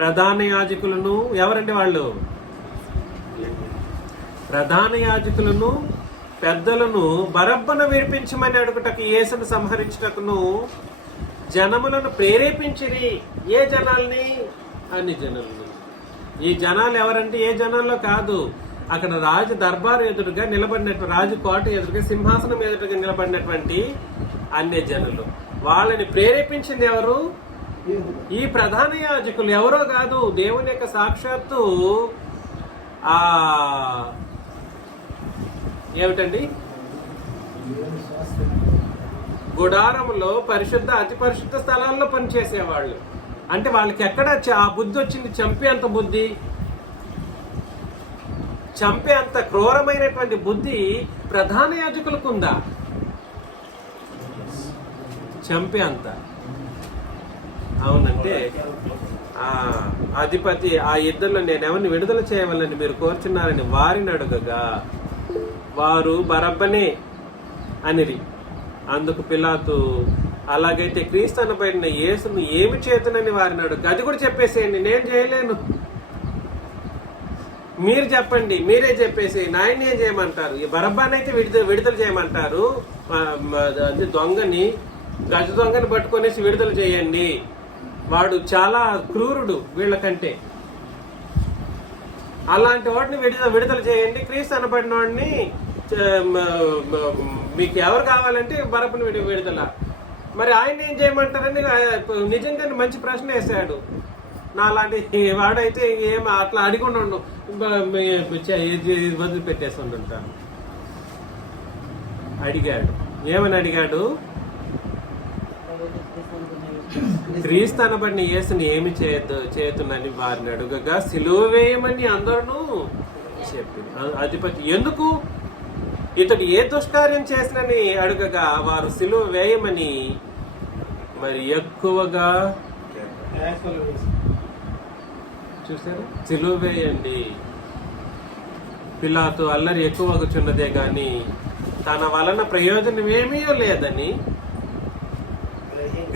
ప్రధాన యాజకులను, ఎవరండి వాళ్ళు? ప్రధాన యాజకులను పెద్దలను బరబ్బను విడిపించమని అడుగుటకు, యేసును సంహరించుటకును జనములను ప్రేరేపించిరి. ఏ జనాల్ని? అన్ని జనుల్ని. ఈ జనాలు ఎవరంటే ఏ జనాల్లో కాదు, అక్కడ రాజు దర్బారు ఎదురుగా నిలబడినటువంటి, రాజు కోట ఎదురుగా, సింహాసనం ఎదురుగా నిలబడినటువంటి అన్ని జనులు. వాళ్ళని ప్రేరేపించింది ఎవరు? ఈ ప్రధాన యాజకులు. ఎవరో కాదు, దేవుని యొక్క సాక్షాత్తు ఏమిటండి, గుడారంలో అతి పరిశుద్ధ స్థలాల్లో పనిచేసేవాళ్ళు. అంటే వాళ్ళకి ఎక్కడ ఆ బుద్ధి వచ్చింది? చంపే అంత క్రూరమైనటువంటి బుద్ధి ప్రధాన యాజకులకు ఉందా? చంపే అంత. అవునంటే ఆ అధిపతి ఆ ఇద్దరిలో నేను ఎవరిని విడుదల చేయవాలని మీరు కోరుచున్నారని వారిని అడుగగా వారు బరబ్బనే అనిరి. అందుకు పిలాతు, అలాగైతే క్రీస్తు అనబడిన యేసును ఏమి చేతునని వారిని అడుగు. అది కూడా చెప్పేసేయండి, నేను చేయలేను, మీరు చెప్పండి, మీరే చెప్పేసి నాయన్ని ఏం చేయమంటారు? ఈ బరబ్బానైతే విడుదల చేయమంటారు. గజ దొంగని పట్టుకొనేసి విడుదల చేయండి. వాడు చాలా క్రూరుడు వీళ్ళకంటే. అలాంటి వాడిని విడుదల చేయండి. క్రీస్తు అనబడిన వాడిని మీకు ఎవరు కావాలంటే బరబ్బను విడుదల. మరి ఆయన ఏం చేయమంటారని నిజంగానే మంచి ప్రశ్న వేశాడు. నాలాంటి వాడైతే ఏం అట్లా అడిగి వదిలిపెట్టేసి ఉంటాను. అడిగాడు. ఏమని అడిగాడు? క్రీస్తు అనబడిన యేసుని ఏమి చేతునని వారిని అడుగగా సిలువ వేయమని అందరూ చెప్పింది. అధిపతి, ఎందుకు? ఇతడు ఏ దుష్కార్యం చేసినని అడుగగా వారు సిలువ వేయమని మరి ఎక్కువగా చూసారు. సిలువ వేయండి. పిలాతు అల్లరి ఎక్కువగుచున్నదే గాని తన వలన ప్రయోజనం ఏమీ లేదని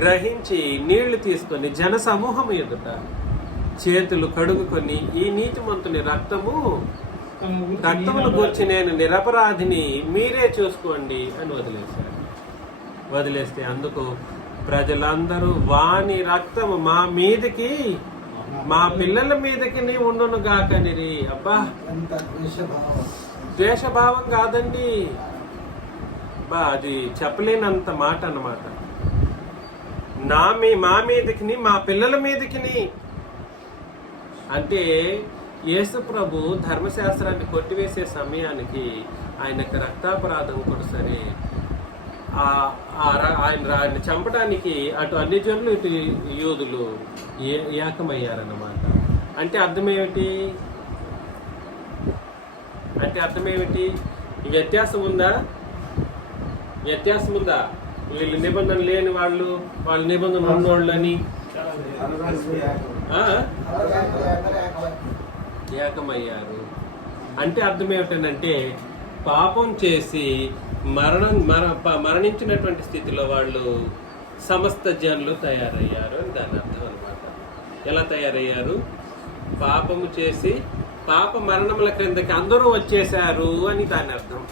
గ్రహించి నీళ్లు తీసుకొని జన సమూహం ఎదుట చేతులు కడుగుకొని, ఈ నీతిమంతుని రక్తమును గూర్చి నేను నిరపరాధిని, మీరే చూసుకోండి అని వదిలేస్తే అందుకు ప్రజలందరూ వాని రక్తము మా మీదకి మా పిల్లల మీదకి ఉండును గాకనిరి. అబ్బా, ఎంత ద్వేషభావం. ద్వేషభావం కాదండి, బా అది చెప్పలేనంత మాట అన్నమాట. మా మీదకిని మా పిల్లల మీదకిని అంటే యేసు ప్రభు ధర్మశాస్త్రాన్ని కొట్టివేసే సమయానికి ఆయనకు రక్తాపరాధం కూడా సరే ఆయన చంపడానికి అటు అన్ని జనులు ఇటు యూదులు ఏకమయ్యారన్నమాట. అంటే అర్థమేమిటి? వ్యత్యాసం ఉందా? వీళ్ళు నిబంధన లేని వాళ్ళు నిబంధన ఉన్నోళ్ళు అని ఏకమయ్యారు. అంటే అర్థం ఏమిటంటే పాపం చేసి మరణించినటువంటి స్థితిలో వాళ్ళు సమస్త జనులు తయారయ్యారు అని దాని అర్థం అన్నమాట. ఎలా తయారయ్యారు? పాపము చేసి పాప మరణముల క్రిందకి అందరూ వచ్చేసారు అని దాని అర్థం.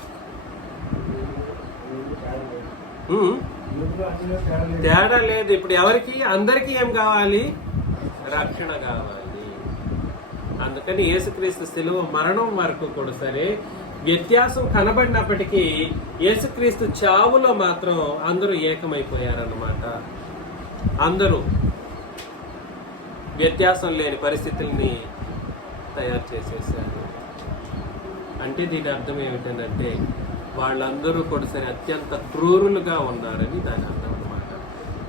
తేడా లేదు. ఇప్పుడు ఎవరికి? అందరికీ ఏం కావాలి? రక్షణ కావాలి. అందుకని యేసుక్రీస్తు శిలువ మరణం వరకు కూడా సరే వ్యత్యాసం కనబడినప్పటికీ యేసుక్రీస్తు చావులో మాత్రం అందరూ ఏకమైపోయారన్నమాట. అందరూ వ్యత్యాసం లేని పరిస్థితుల్ని తయారు చేసేసారు. అంటే దీని అర్థం ఏమిటంటే వాళ్ళందరూ కూడా సరే అత్యంత క్రూరులుగా ఉన్నారని దాని అర్థం అన్నమాట.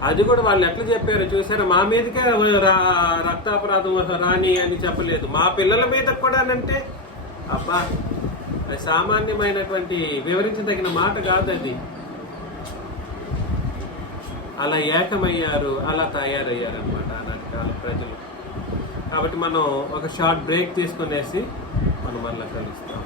అది కూడా వాళ్ళు ఎట్లా చెప్పారు చూసారా? మా మీదకే రక్తాపరాధం రాని అని చెప్పలేదు, మా పిల్లల మీద కూడా అంటే అబ్బా, సామాన్యమైనటువంటి వివరించదగిన మాట కాదు అది. అలా ఏకమయ్యారు, అలా తయారయ్యారు అనమాట ఆనాటి కాల ప్రజలు. కాబట్టి మనం ఒక షార్ట్ బ్రేక్ తీసుకునేసి మనం మళ్ళీ కలుస్తాం.